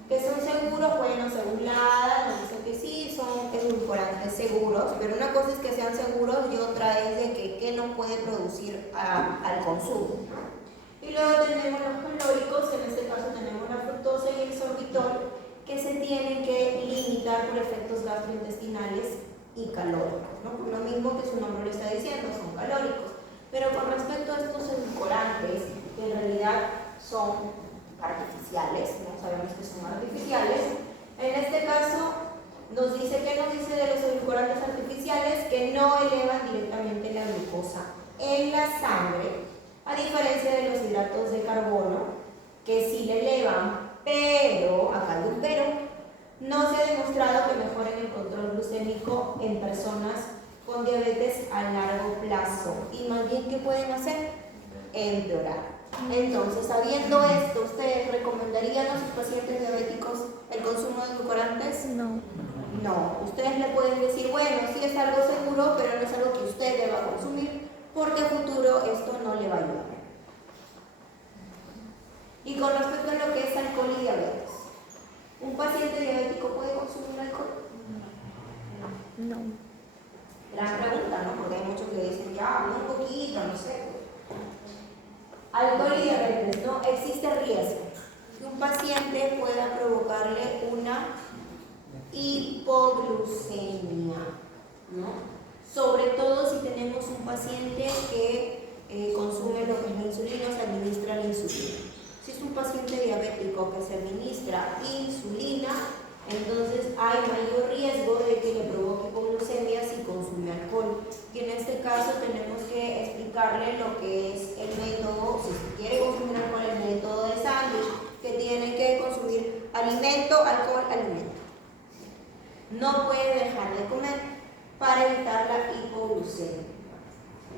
Que son seguros, bueno, según la ADA nos dice que sí, son edulcorantes seguros, pero una cosa es que sean seguros y otra es de que qué nos puede producir al consumo. Y luego tenemos los calóricos, en este caso tenemos la fructosa y el sorbitol, que se tienen que limitar por efectos gastrointestinales y calóricos, ¿no? Por lo mismo que su nombre lo está diciendo, son calóricos. Pero con respecto a estos edulcorantes, que en realidad son artificiales, ¿no? Sabemos que son artificiales. En este caso, nos dice, ¿qué nos dice de los edulcorantes artificiales? Que no elevan directamente la glucosa en la sangre, a diferencia de los hidratos de carbono, que sí le elevan, pero, acá hay un pero, no se ha demostrado que mejoren el control glucémico en personas con diabetes a largo plazo. Y más bien, ¿qué pueden hacer? Empeorar. Entonces, sabiendo esto, ¿ustedes recomendarían a sus pacientes diabéticos el consumo de edulcorantes? No. No. Ustedes le pueden decir, bueno, sí es algo seguro, pero no es algo que usted deba consumir, porque a futuro esto no le va a ayudar. Y con respecto a lo que es alcohol y diabetes, ¿un paciente diabético puede consumir alcohol? No. Gran pregunta, ¿no? Porque hay muchos que dicen, ya, un poquito, no sé. Alcohol y diabetes, ¿no? Existe riesgo que un paciente pueda provocarle una hipoglucemia, ¿no? Sobre todo si tenemos un paciente que consume lo que es la insulina, se administra la insulina. Si es un paciente diabético que se administra insulina, entonces hay mayor riesgo de que le provoque hipoglucemia si consume alcohol. Y en este caso tenemos que explicarle lo que es el método, si se quiere consumir alcohol, el método de sándwich, que tiene que consumir alimento, alcohol, alimento. No puede dejar de comer para evitar la hipoglucemia.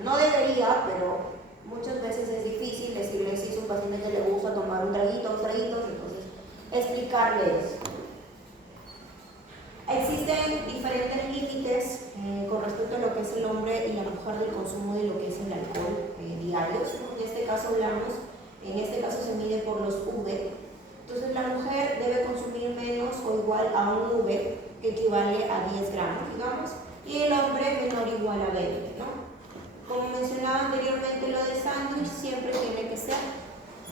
No debería, pero muchas veces es difícil decirle si es un paciente que le gusta tomar un traguito, entonces explicarle eso. Existen diferentes límites con respecto a lo que es el hombre y la mujer del consumo de lo que es el alcohol diarios. En este caso se mide por los V. Entonces la mujer debe consumir menos o igual a un V, que equivale a 10 gramos, digamos, y el hombre menor o igual a 20, ¿no? Como mencionaba anteriormente, lo de sándwich siempre tiene que ser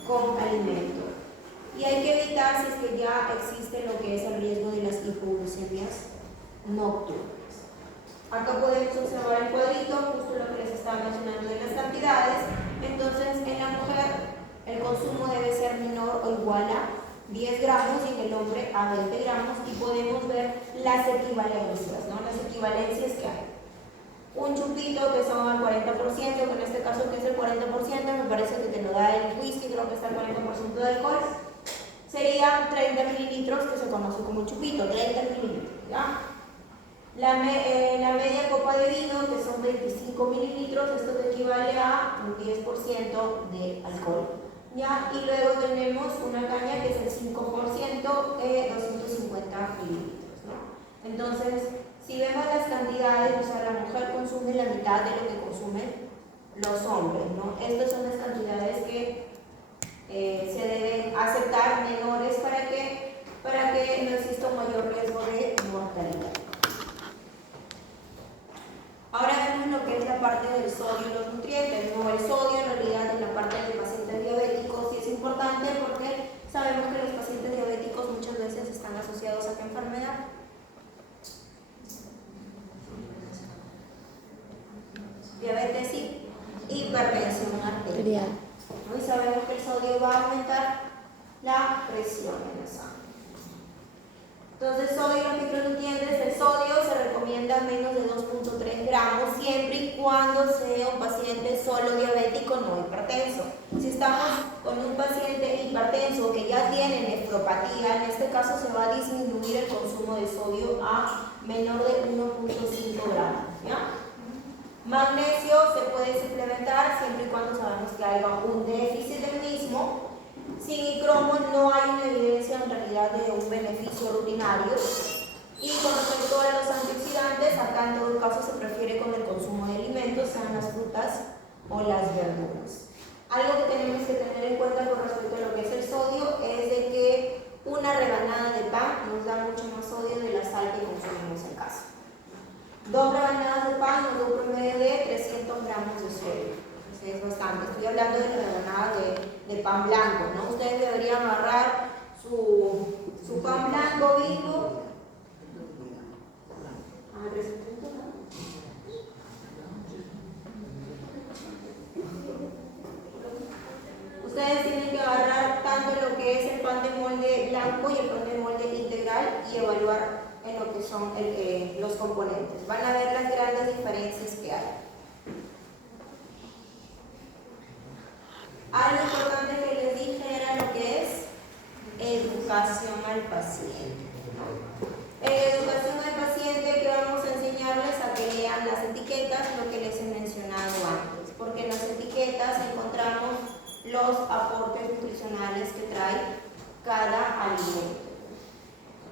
con alimento. evitar si es que ya existe lo que es el riesgo de las hipoglucemias nocturnas. Acá podemos observar el cuadrito, justo lo que les estaba mencionando de las cantidades. Entonces, en la mujer el consumo debe ser menor o igual a 10 gramos y en el hombre a 20 gramos, y podemos ver las equivalencias, ¿no? Las equivalencias que hay. Un chupito que son al 40%, que en este caso que es el 40%, me parece que te lo da el whisky, creo que está el 40% de alcohol, serían 30 mililitros, que se conoce como chupito, 30 mililitros, ¿ya? La media copa de vino, que son 25 mililitros, esto te equivale a un 10% de alcohol, ¿ya? Y luego tenemos una caña que es el 5%, 250 mililitros, ¿no? Entonces, si vemos las cantidades, o sea, la mujer consume la mitad de lo que consumen los hombres, ¿no? Estas son las cantidades que se deben aceptar, menores, para que no exista un mayor riesgo de mortalidad. Ahora vemos lo que es la parte del sodio y los nutrientes, ¿no? El sodio en realidad en la parte de pacientes diabéticos sí es importante, porque sabemos que los pacientes diabéticos muchas veces están asociados a qué enfermedad. Diabetes y hipertensión arterial. ¿No? Y sabemos que el sodio va a aumentar la presión en la sangre. Entonces, sodio y los micronutrientes. El sodio se recomienda menos de 2.3 gramos siempre y cuando sea un paciente solo diabético, no hipertenso. Si estamos con un paciente hipertenso que ya tiene nefropatía, en este caso se va a disminuir el consumo de sodio a menor de 1.5 gramos, ¿ya? Magnesio se puede suplementar siempre y cuando sabemos que haya un déficit del mismo. Sin y cromo no hay una evidencia en realidad de un beneficio rutinario. Y con respecto a los antioxidantes, acá en todo caso se prefiere con el consumo de alimentos, sean las frutas o las verduras. Algo que tenemos que tener en cuenta con respecto a lo que es el sodio es de que una rebanada de pan nos da mucho más sodio de la sal que consumimos en casa. 2 rebanadas de pan nos da un promedio de 300 gramos de sodio. Es bastante. Estoy hablando de la rebanada de pan blanco, ¿no? Ustedes deberían agarrar su pan blanco vivo. Ustedes tienen que agarrar tanto lo que es el pan de molde blanco y el pan de molde integral y evaluar en lo que son los componentes. Van a ver las grandes diferencias que hay. Algo importante que les dije era lo que es educación al paciente. En educación al paciente, que vamos a enseñarles a que lean las etiquetas, lo que les he mencionado antes, porque en las etiquetas encontramos los aportes nutricionales que trae cada alimento.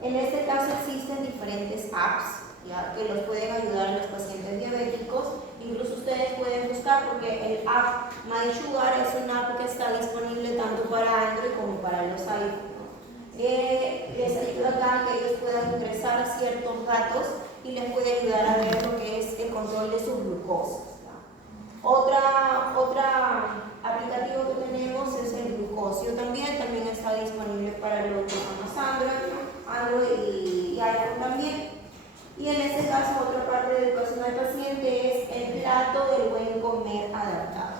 En este caso existen diferentes apps, ¿ya?, que los pueden ayudar a los pacientes diabéticos. Incluso ustedes pueden buscar, porque el app MySugar es una app que está disponible tanto para Android como para los iPhone. Les ayuda acá que ellos puedan ingresar ciertos datos y les puede ayudar a ver lo que es el control de su glucosa. Otra aplicativo que tenemos es el glucosio también está disponible para los que usamos Android y iPhone también. Y en este caso, otra parte de educación al paciente es el plato del buen comer adaptado.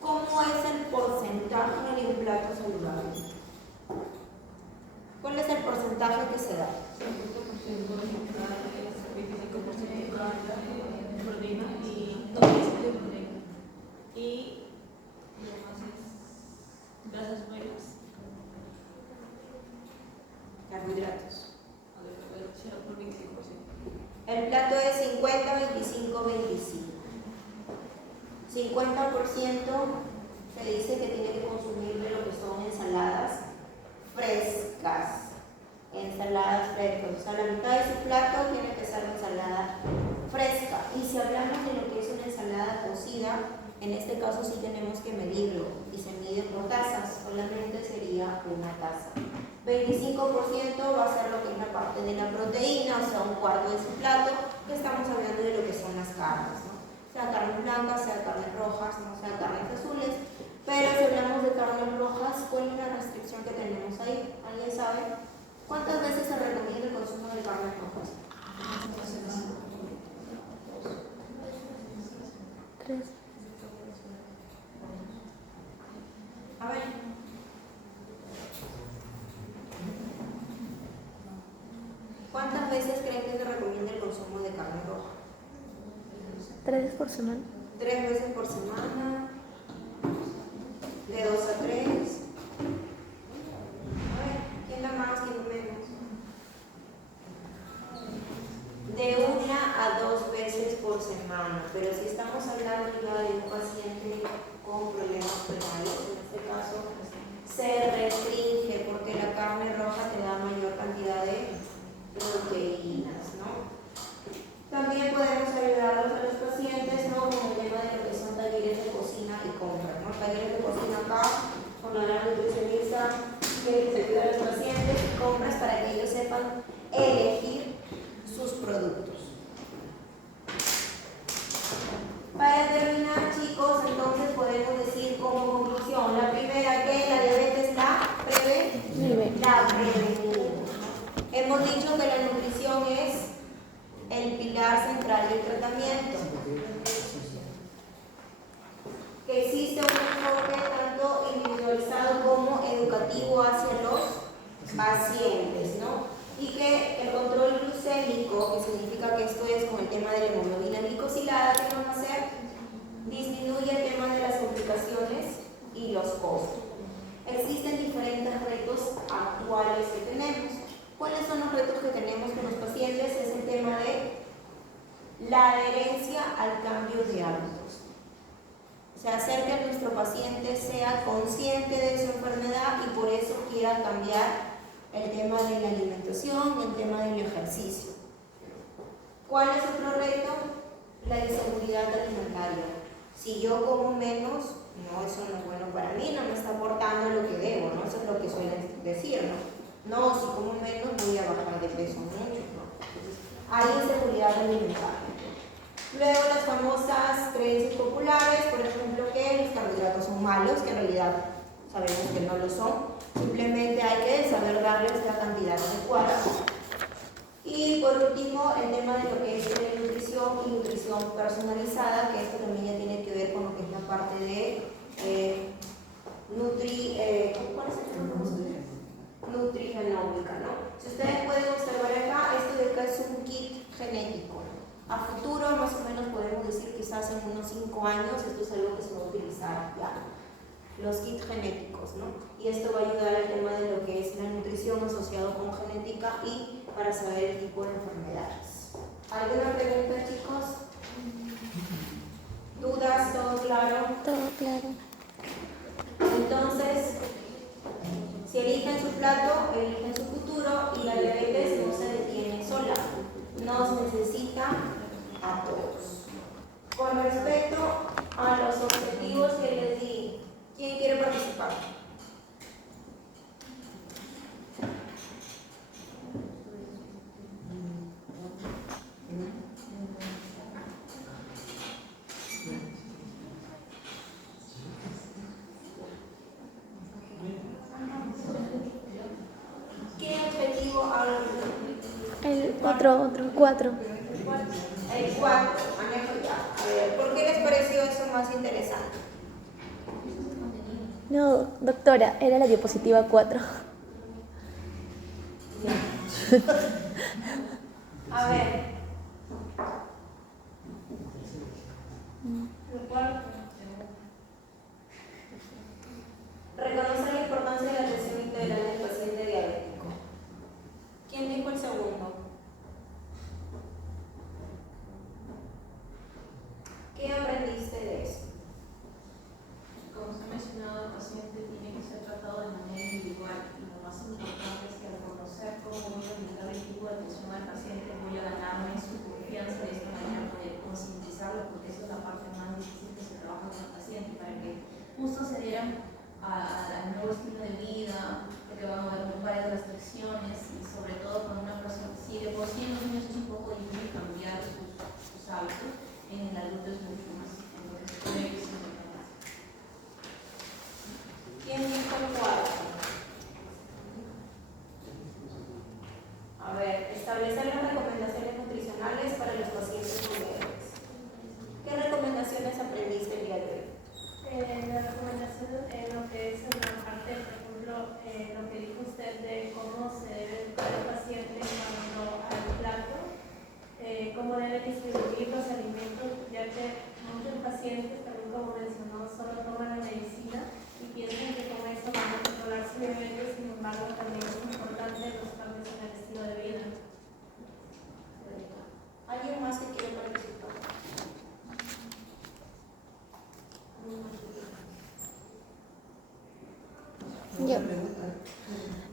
¿Cómo es el porcentaje de un plato saludable? ¿Cuál es el porcentaje que se da? 25% de proteína y 2% de proteína. Y lo demás es grasas buenas. Carbohidratos. Por 25%. El plato es 50, 25, 25. 50% se dice que tiene que consumir de lo que son ensaladas frescas. Ensaladas frescas. O sea, la mitad de su plato tiene que ser ensalada fresca. Y si hablamos de lo que es una ensalada cocida, en este caso sí tenemos que medirlo. Y se mide por tazas. Solamente sería una taza. 25% va a ser lo que es la parte de la proteína, o sea, un cuarto de su plato, que estamos hablando de lo que son las carnes, ¿no? Sea carnes blancas, sea carnes rojas, no sea carnes azules. Pero si hablamos de carnes rojas, ¿cuál es la restricción que tenemos ahí? carnes rojas? 3. A ver. ¿Cuántas veces creen que se recomienda el consumo de carne roja? 3 por semana. 3 veces por semana. De 2 a 3. A ver, ¿quién da más, quién da menos? De 1 a 2 veces por semana. Pero si estamos hablando ya de un paciente con problemas renales, en este caso, se restringe porque la carne roja te da mayor cantidad de proteínas, ¿no? También podemos ayudarlos a los pacientes, ¿no? Con el tema de lo que son talleres de cocina y compras, ¿no? Talleres de cocina acá, con la nutricionista que les ayuda a los pacientes y compras para que ellos sepan elegir sus productos. Para terminar, chicos, entonces podemos decir como conclusión, la primera que la diabetes la prevenir. Hemos dicho que la nutrición es el pilar central del tratamiento. Que existe un enfoque tanto individualizado como educativo hacia los pacientes, ¿no? Y que el control glucémico, que significa que esto es con el tema de la hemoglobina glicosilada, ¿qué vamos a hacer? Disminuye el tema de las complicaciones y los costos. Existen diferentes retos actuales que tenemos. ¿Cuáles son los retos que tenemos con los pacientes? Es el tema de la adherencia al cambio de hábitos. O sea, hacer que nuestro paciente sea consciente de su enfermedad y por eso quiera cambiar el tema de la alimentación y el tema del ejercicio. ¿Cuál es otro reto? La inseguridad alimentaria. Si yo como menos, no, eso no es bueno para mí, no me está aportando lo que debo, ¿no? Eso es lo que suelen decir, ¿no? No, si como menos voy a bajar de peso mucho, ¿no? Entonces, hay inseguridad alimentaria. Luego las famosas creencias populares, por ejemplo, que los carbohidratos son malos, que en realidad sabemos que no lo son. Simplemente hay que saber darles la cantidad adecuada. Y por último, el tema de lo que es nutrición y nutrición personalizada, que esto también ya tiene que ver con lo que es la parte de ¿cuál es el nombre? Nutrigenómica, ¿no? Si ustedes pueden observar acá, esto de acá es un kit genético. A futuro, más o menos podemos decir quizás en unos 5 años, esto es algo que se va a utilizar ya. Los kits genéticos, ¿no? Y esto va a ayudar al tema de lo que es la nutrición asociado con genética y para saber el tipo de enfermedades. ¿Alguna pregunta, chicos? ¿Dudas? ¿Todo claro? Todo claro. Entonces, si eligen su plato, eligen su futuro y la diabetes no se detiene sola, nos necesita a todos. Con respecto a los objetivos que les di, ¿quién quiere participar? ¿Qué objetivo hablan? El otro, 4. El 4, manejo ya. A ver, ¿por qué les pareció eso más interesante? No, doctora, era la diapositiva 4. A ver. ¿Cuál? Reconocer la importancia de la atención integral del paciente diabético. ¿Quién dijo el segundo? ¿Qué aprendiste de eso? Como se ha mencionado, el paciente tiene que ser tratado de manera individual y lo más importante es que al conocer cómo voy a brindar el tipo de atención al paciente voy a ganarme su confianza de esta manera, poder concientizarlo, porque eso es la parte más difícil que se trabaja con el paciente, para que justo se dieran al nuevo estilo de vida, porque van a haber varias restricciones y sobre todo con una persona, si de por sí en los niños es un poco difícil cambiar sus hábitos, en el adulto es mucho más, entonces creo que es importante más. ¿Quién dijo el 4? A ver, establecer las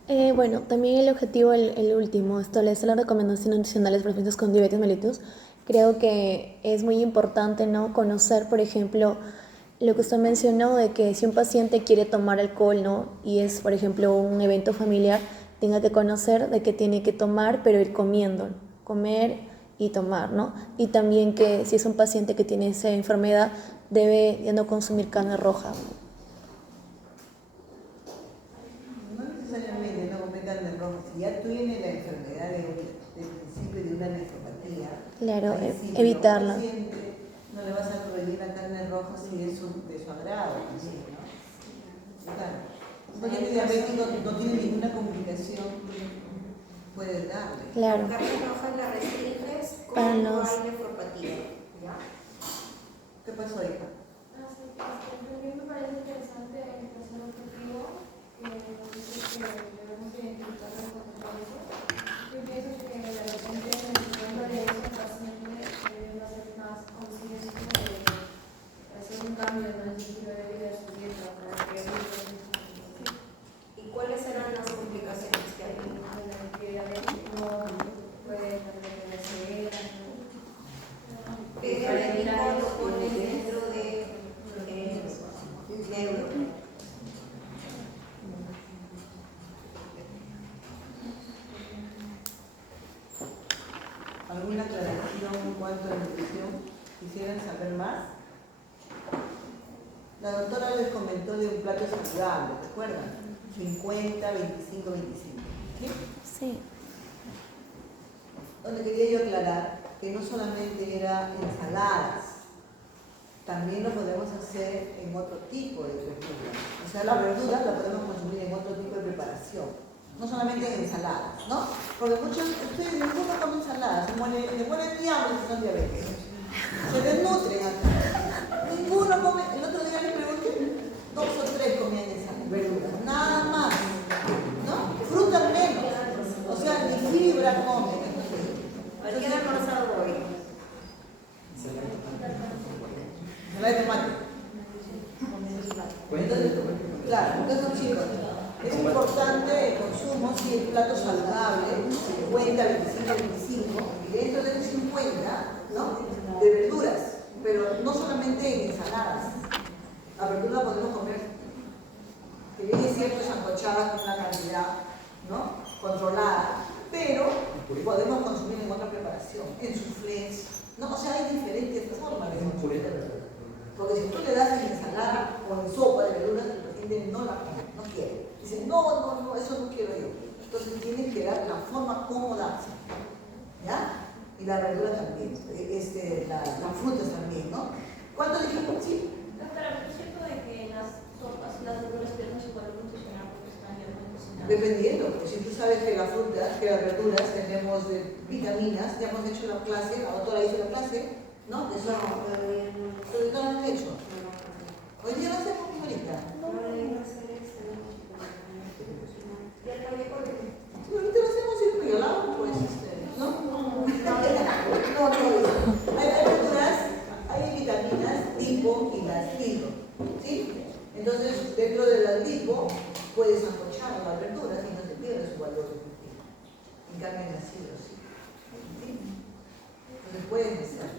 Bueno, también el objetivo, el último, establecer las recomendaciones nacionales para pacientes con diabetes mellitus. Creo que es muy importante, ¿no? Conocer, por ejemplo, lo que usted mencionó de que si un paciente quiere tomar alcohol, ¿no? Y es, por ejemplo, un evento familiar, tenga que conocer de que tiene que tomar, pero ir comiendo, comer y tomar, ¿no? Y también que si es un paciente que tiene esa enfermedad, debe ya no consumir carne roja. No necesariamente no comer carne roja. Si ya tiene la enfermedad del principio de una nefropatía, Claro, ahí sí, evitarla. pero paciente no le vas a prohibir la carne roja si es de su agrado también, ¿no? Claro. Un paciente diabético no tiene ninguna complicación, puedes darle. Claro. La carne roja la restringes Para cuando los- hay nefropatía. ¿Ya? ¿Qué pasó, hija? También me parece interesante el tercer objetivo, que dice que debemos identificar los consecuencias. Yo pienso que de repente necesitando de eso el paciente debe hacer más conciencia de hacer un cambio en el estilo de vida de su dieta para que ¿Y cuáles serán las complicaciones que hay? el diabético puede tener ceguera, ¿Qué diabético lo pones dentro de neuro? ¿Alguna aclaración en cuanto a la nutrición? ¿Quisieran saber más? La doctora les comentó de un plato saludable, ¿recuerdan? 50, 25, 25. ¿Sí? Sí. Donde quería yo aclarar que no solamente era ensaladas, también lo podemos hacer en otro tipo de verdura. O sea, la verdura la podemos consumir en otro tipo de preparación, no solamente en ensaladas, ¿no? Porque muchos, ustedes ninguno come ensaladas, se mueren de hambre si son diabéticos. Se desnutren acá. Ninguno come, el otro día les pregunté, 2 o 3 comían ensaladas, verduras, nada más, ¿no? Frutas menos, o sea, ni fibra comen. ¿Qué han almorzado hoy? Ensalada de tomate. Entonces, claro, entonces chicos, es importante el consumo si el plato saludable, 50, 25, 25, y dentro de esos 50, ¿no? De verduras, pero no solamente en ensaladas. La verdura la podemos comer, que bien es cierto, sancochada con una cantidad, ¿no? Controlada, pero podemos consumir en otra preparación, en soufflés, ¿no? O sea, hay diferentes formas de consumir verduras. Porque si tú le das en ensalada o en sopa de verduras, el paciente no la come, no quiere. Dice, no, eso no quiero yo. Entonces tienes que dar la forma cómoda, ¿ya? Y la verdura también, las frutas también, ¿no? ¿Cuánto dijimos? Sí. Doctora, pero es cierto de que las sopas y las verduras pierden su valor nutricional porque están ya muy cocinadas. Dependiendo, porque si tú sabes que las frutas, que las verduras tenemos vitaminas, ya hemos hecho la clase, la doctora hizo la clase, ¿no? Eso no lo han hecho. Hoy día lo hacemos ahorita. Sí, ahorita lo hacemos siempre, yo la hago, pues, ¿no? Hay verduras, hay vitaminas tipo y las hidro, ¿sí? Entonces, dentro de las tipo, puedes sancochar las verduras y no se pierde su valor nutritivo. En cambio, en las hidro, sí. Entonces, pueden hacer,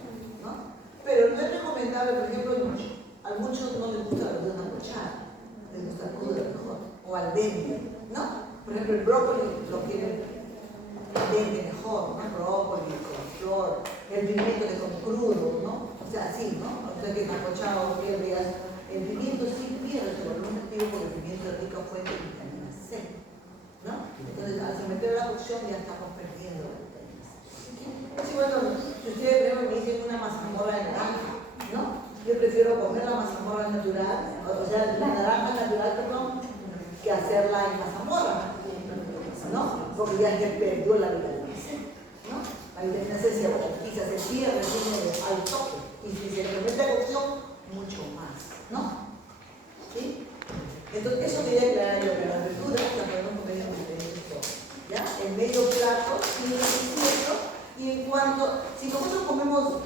¿no? Pero no es recomendable, por ejemplo, a muchos no les gusta la verdura sancochada, les gusta cruda mejor, o al dente, ¿no? Por ejemplo, el brócoli lo quieren al dente mejor, ¿no? El brócoli con flor, el pimiento que son crudo, ¿no? O sea, así, ¿no? O sea, que sancochado pierde, el pimiento sí pierde su valor nutritivo porque el pimiento es rica fuente de vitamina C, ¿no? Entonces, al someter a la cocción ya estamos perdiendo la vitamina C. Sí, bueno, si ustedes primero me dicen una mazamorra de naranja, ¿no? Yo prefiero comer la mazamorra natural, o sea, la naranja natural, perdón, que hacerla en mazamorra, ¿no? Porque ya se perdió la vitamina C, ¿no? La vitamina C se amortiza, se pierde, tiene al toque, y si se le mete a cocción, mucho más, ¿no? ¿Sí? Entonces, eso quería aclarar yo, que las verduras las podemos comer en diferentes formas, ¿ya? En medio plato, sí, es cierto, y en cuanto, si nosotros comemos,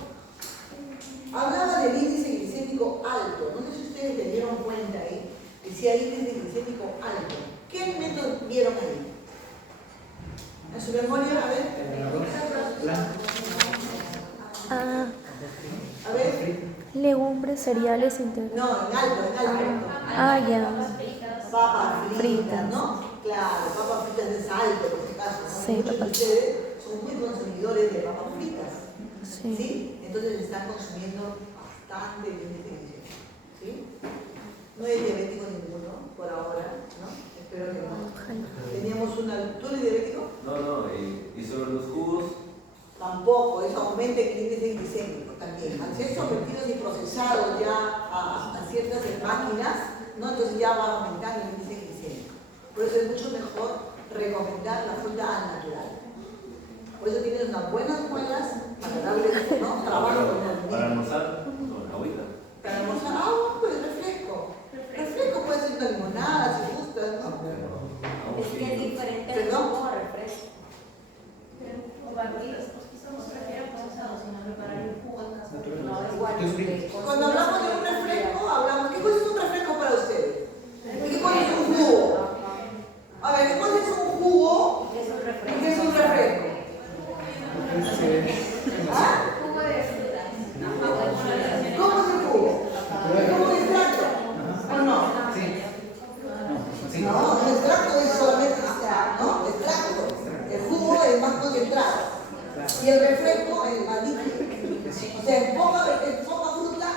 hablaba del índice glicémico alto, no sé si ustedes se dieron cuenta ahí, decía índice glicémico alto. ¿Qué alimentos vieron ahí? En su memoria, a ver. El arroz blanco. Ah, A ver. legumbres, cereales, integral. No, en alto, en alto. Ah, ya. Papas fritas, Fritas. ¿no? Claro, papas fritas de salto, por si acaso, ¿no? Sí, Muchos de papas. ustedes son muy consumidores de papas fritas, Sí. ¿sí? Entonces están consumiendo bastante bien de televisión, ¿sí? No es diabético ninguno, por ahora, ¿no? Espero que no. Ojalá. Teníamos una... ¿Tú eres diabético? No, y sobre los jugos, Tampoco, eso aumenta el índice glicémico también. Al ser sometidos y procesados ya a ciertas máquinas, ¿no? Entonces ya va aumentando el índice glicémico. Por eso es mucho mejor recomendar la fruta al natural. Por eso tienes unas buenas muelas para darle, ¿no? Trabajo con el para almorzar, con agüita. Para almorzar, agua, pues refresco. Refresco puede ser una limonada, si gustas, ¿no? Es que es diferente el ¿Perdón? jugo a refresco. No se refiere a procesado, sino a preparar el jugo en casa. No es igual que Cuando hablamos de un refresco, hablamos, ¿qué cosa es un refresco para ustedes? ¿Qué cosa es un jugo? A ver, ¿qué cosa es un jugo? es un ¿Y refresco. qué es un refresco? ¿Ah? Jugo de frutas. ¿Cómo es el jugo? ¿Es como un extracto? ¿O no? Sí. No, el extracto es solamente extracto, ¿no? Extracto. El jugo es más concentrado. Y el refresco es más líquido. O sea, es poca fruta,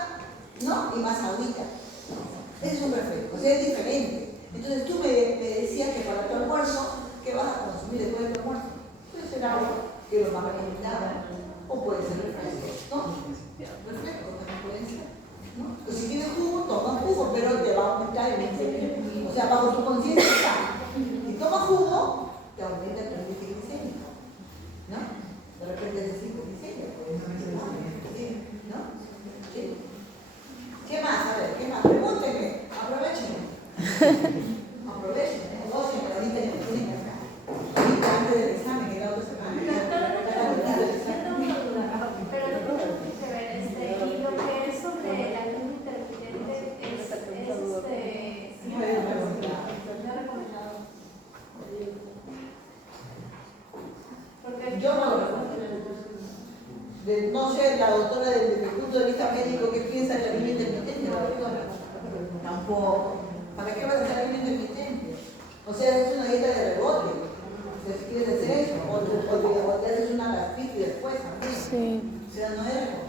¿no? Y más agüita. Ese es un refresco, o sea, es diferente. Entonces tú me decías que para tu almuerzo, ¿qué vas a consumir después de tu almuerzo? Puede ser agua, que es lo más recomendable, o puede ser refresco, ¿no? Refresco también puede ser, ¿no? Pues si tienes jugo, toma jugo, pero te va a aumentar el índice. O sea, bajo tu conciencia está. Si tomas jugo, te aumenta el índice glicémico, ¿no? De repente es 5 glicemia, pues, ¿no? ¿Sí? ¿Qué más? A ver, ¿qué más? Pregúntenme, aprovechen. Aprovechen, negocien, pero ahorita ya tienen acá. Ahorita antes del examen, que la otra semana. Pero lo que quise ver, y lo que es sobre la luz intermitente es siempre no recomendado. Porque Yo no lo recomiendo. No sé, la doctora desde el punto de vista médico, ¿qué piensa del ayuno intermitente? La doctora. Tampoco. ¿Para qué vas a hacer ayuno intermitente? O sea, es una dieta de rebote. O sea, si quieres hacer eso, o te haces una gastritis después también. Sí. O sea, no es recomendable.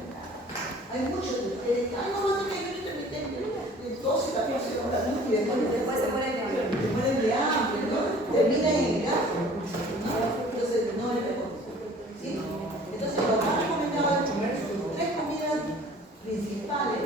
Hay muchos de ustedes, ay, no vas a hacer ayuno intermitente, de 12, 14 horas, ¿no? Y después se mueren de hambre. Se mueren de hambre, ¿no? Terminan en el gasto, ¿no? Entonces, no es recomendable. ¿Sí? Entonces, lo más recomendado es comer sus 3 comidas principales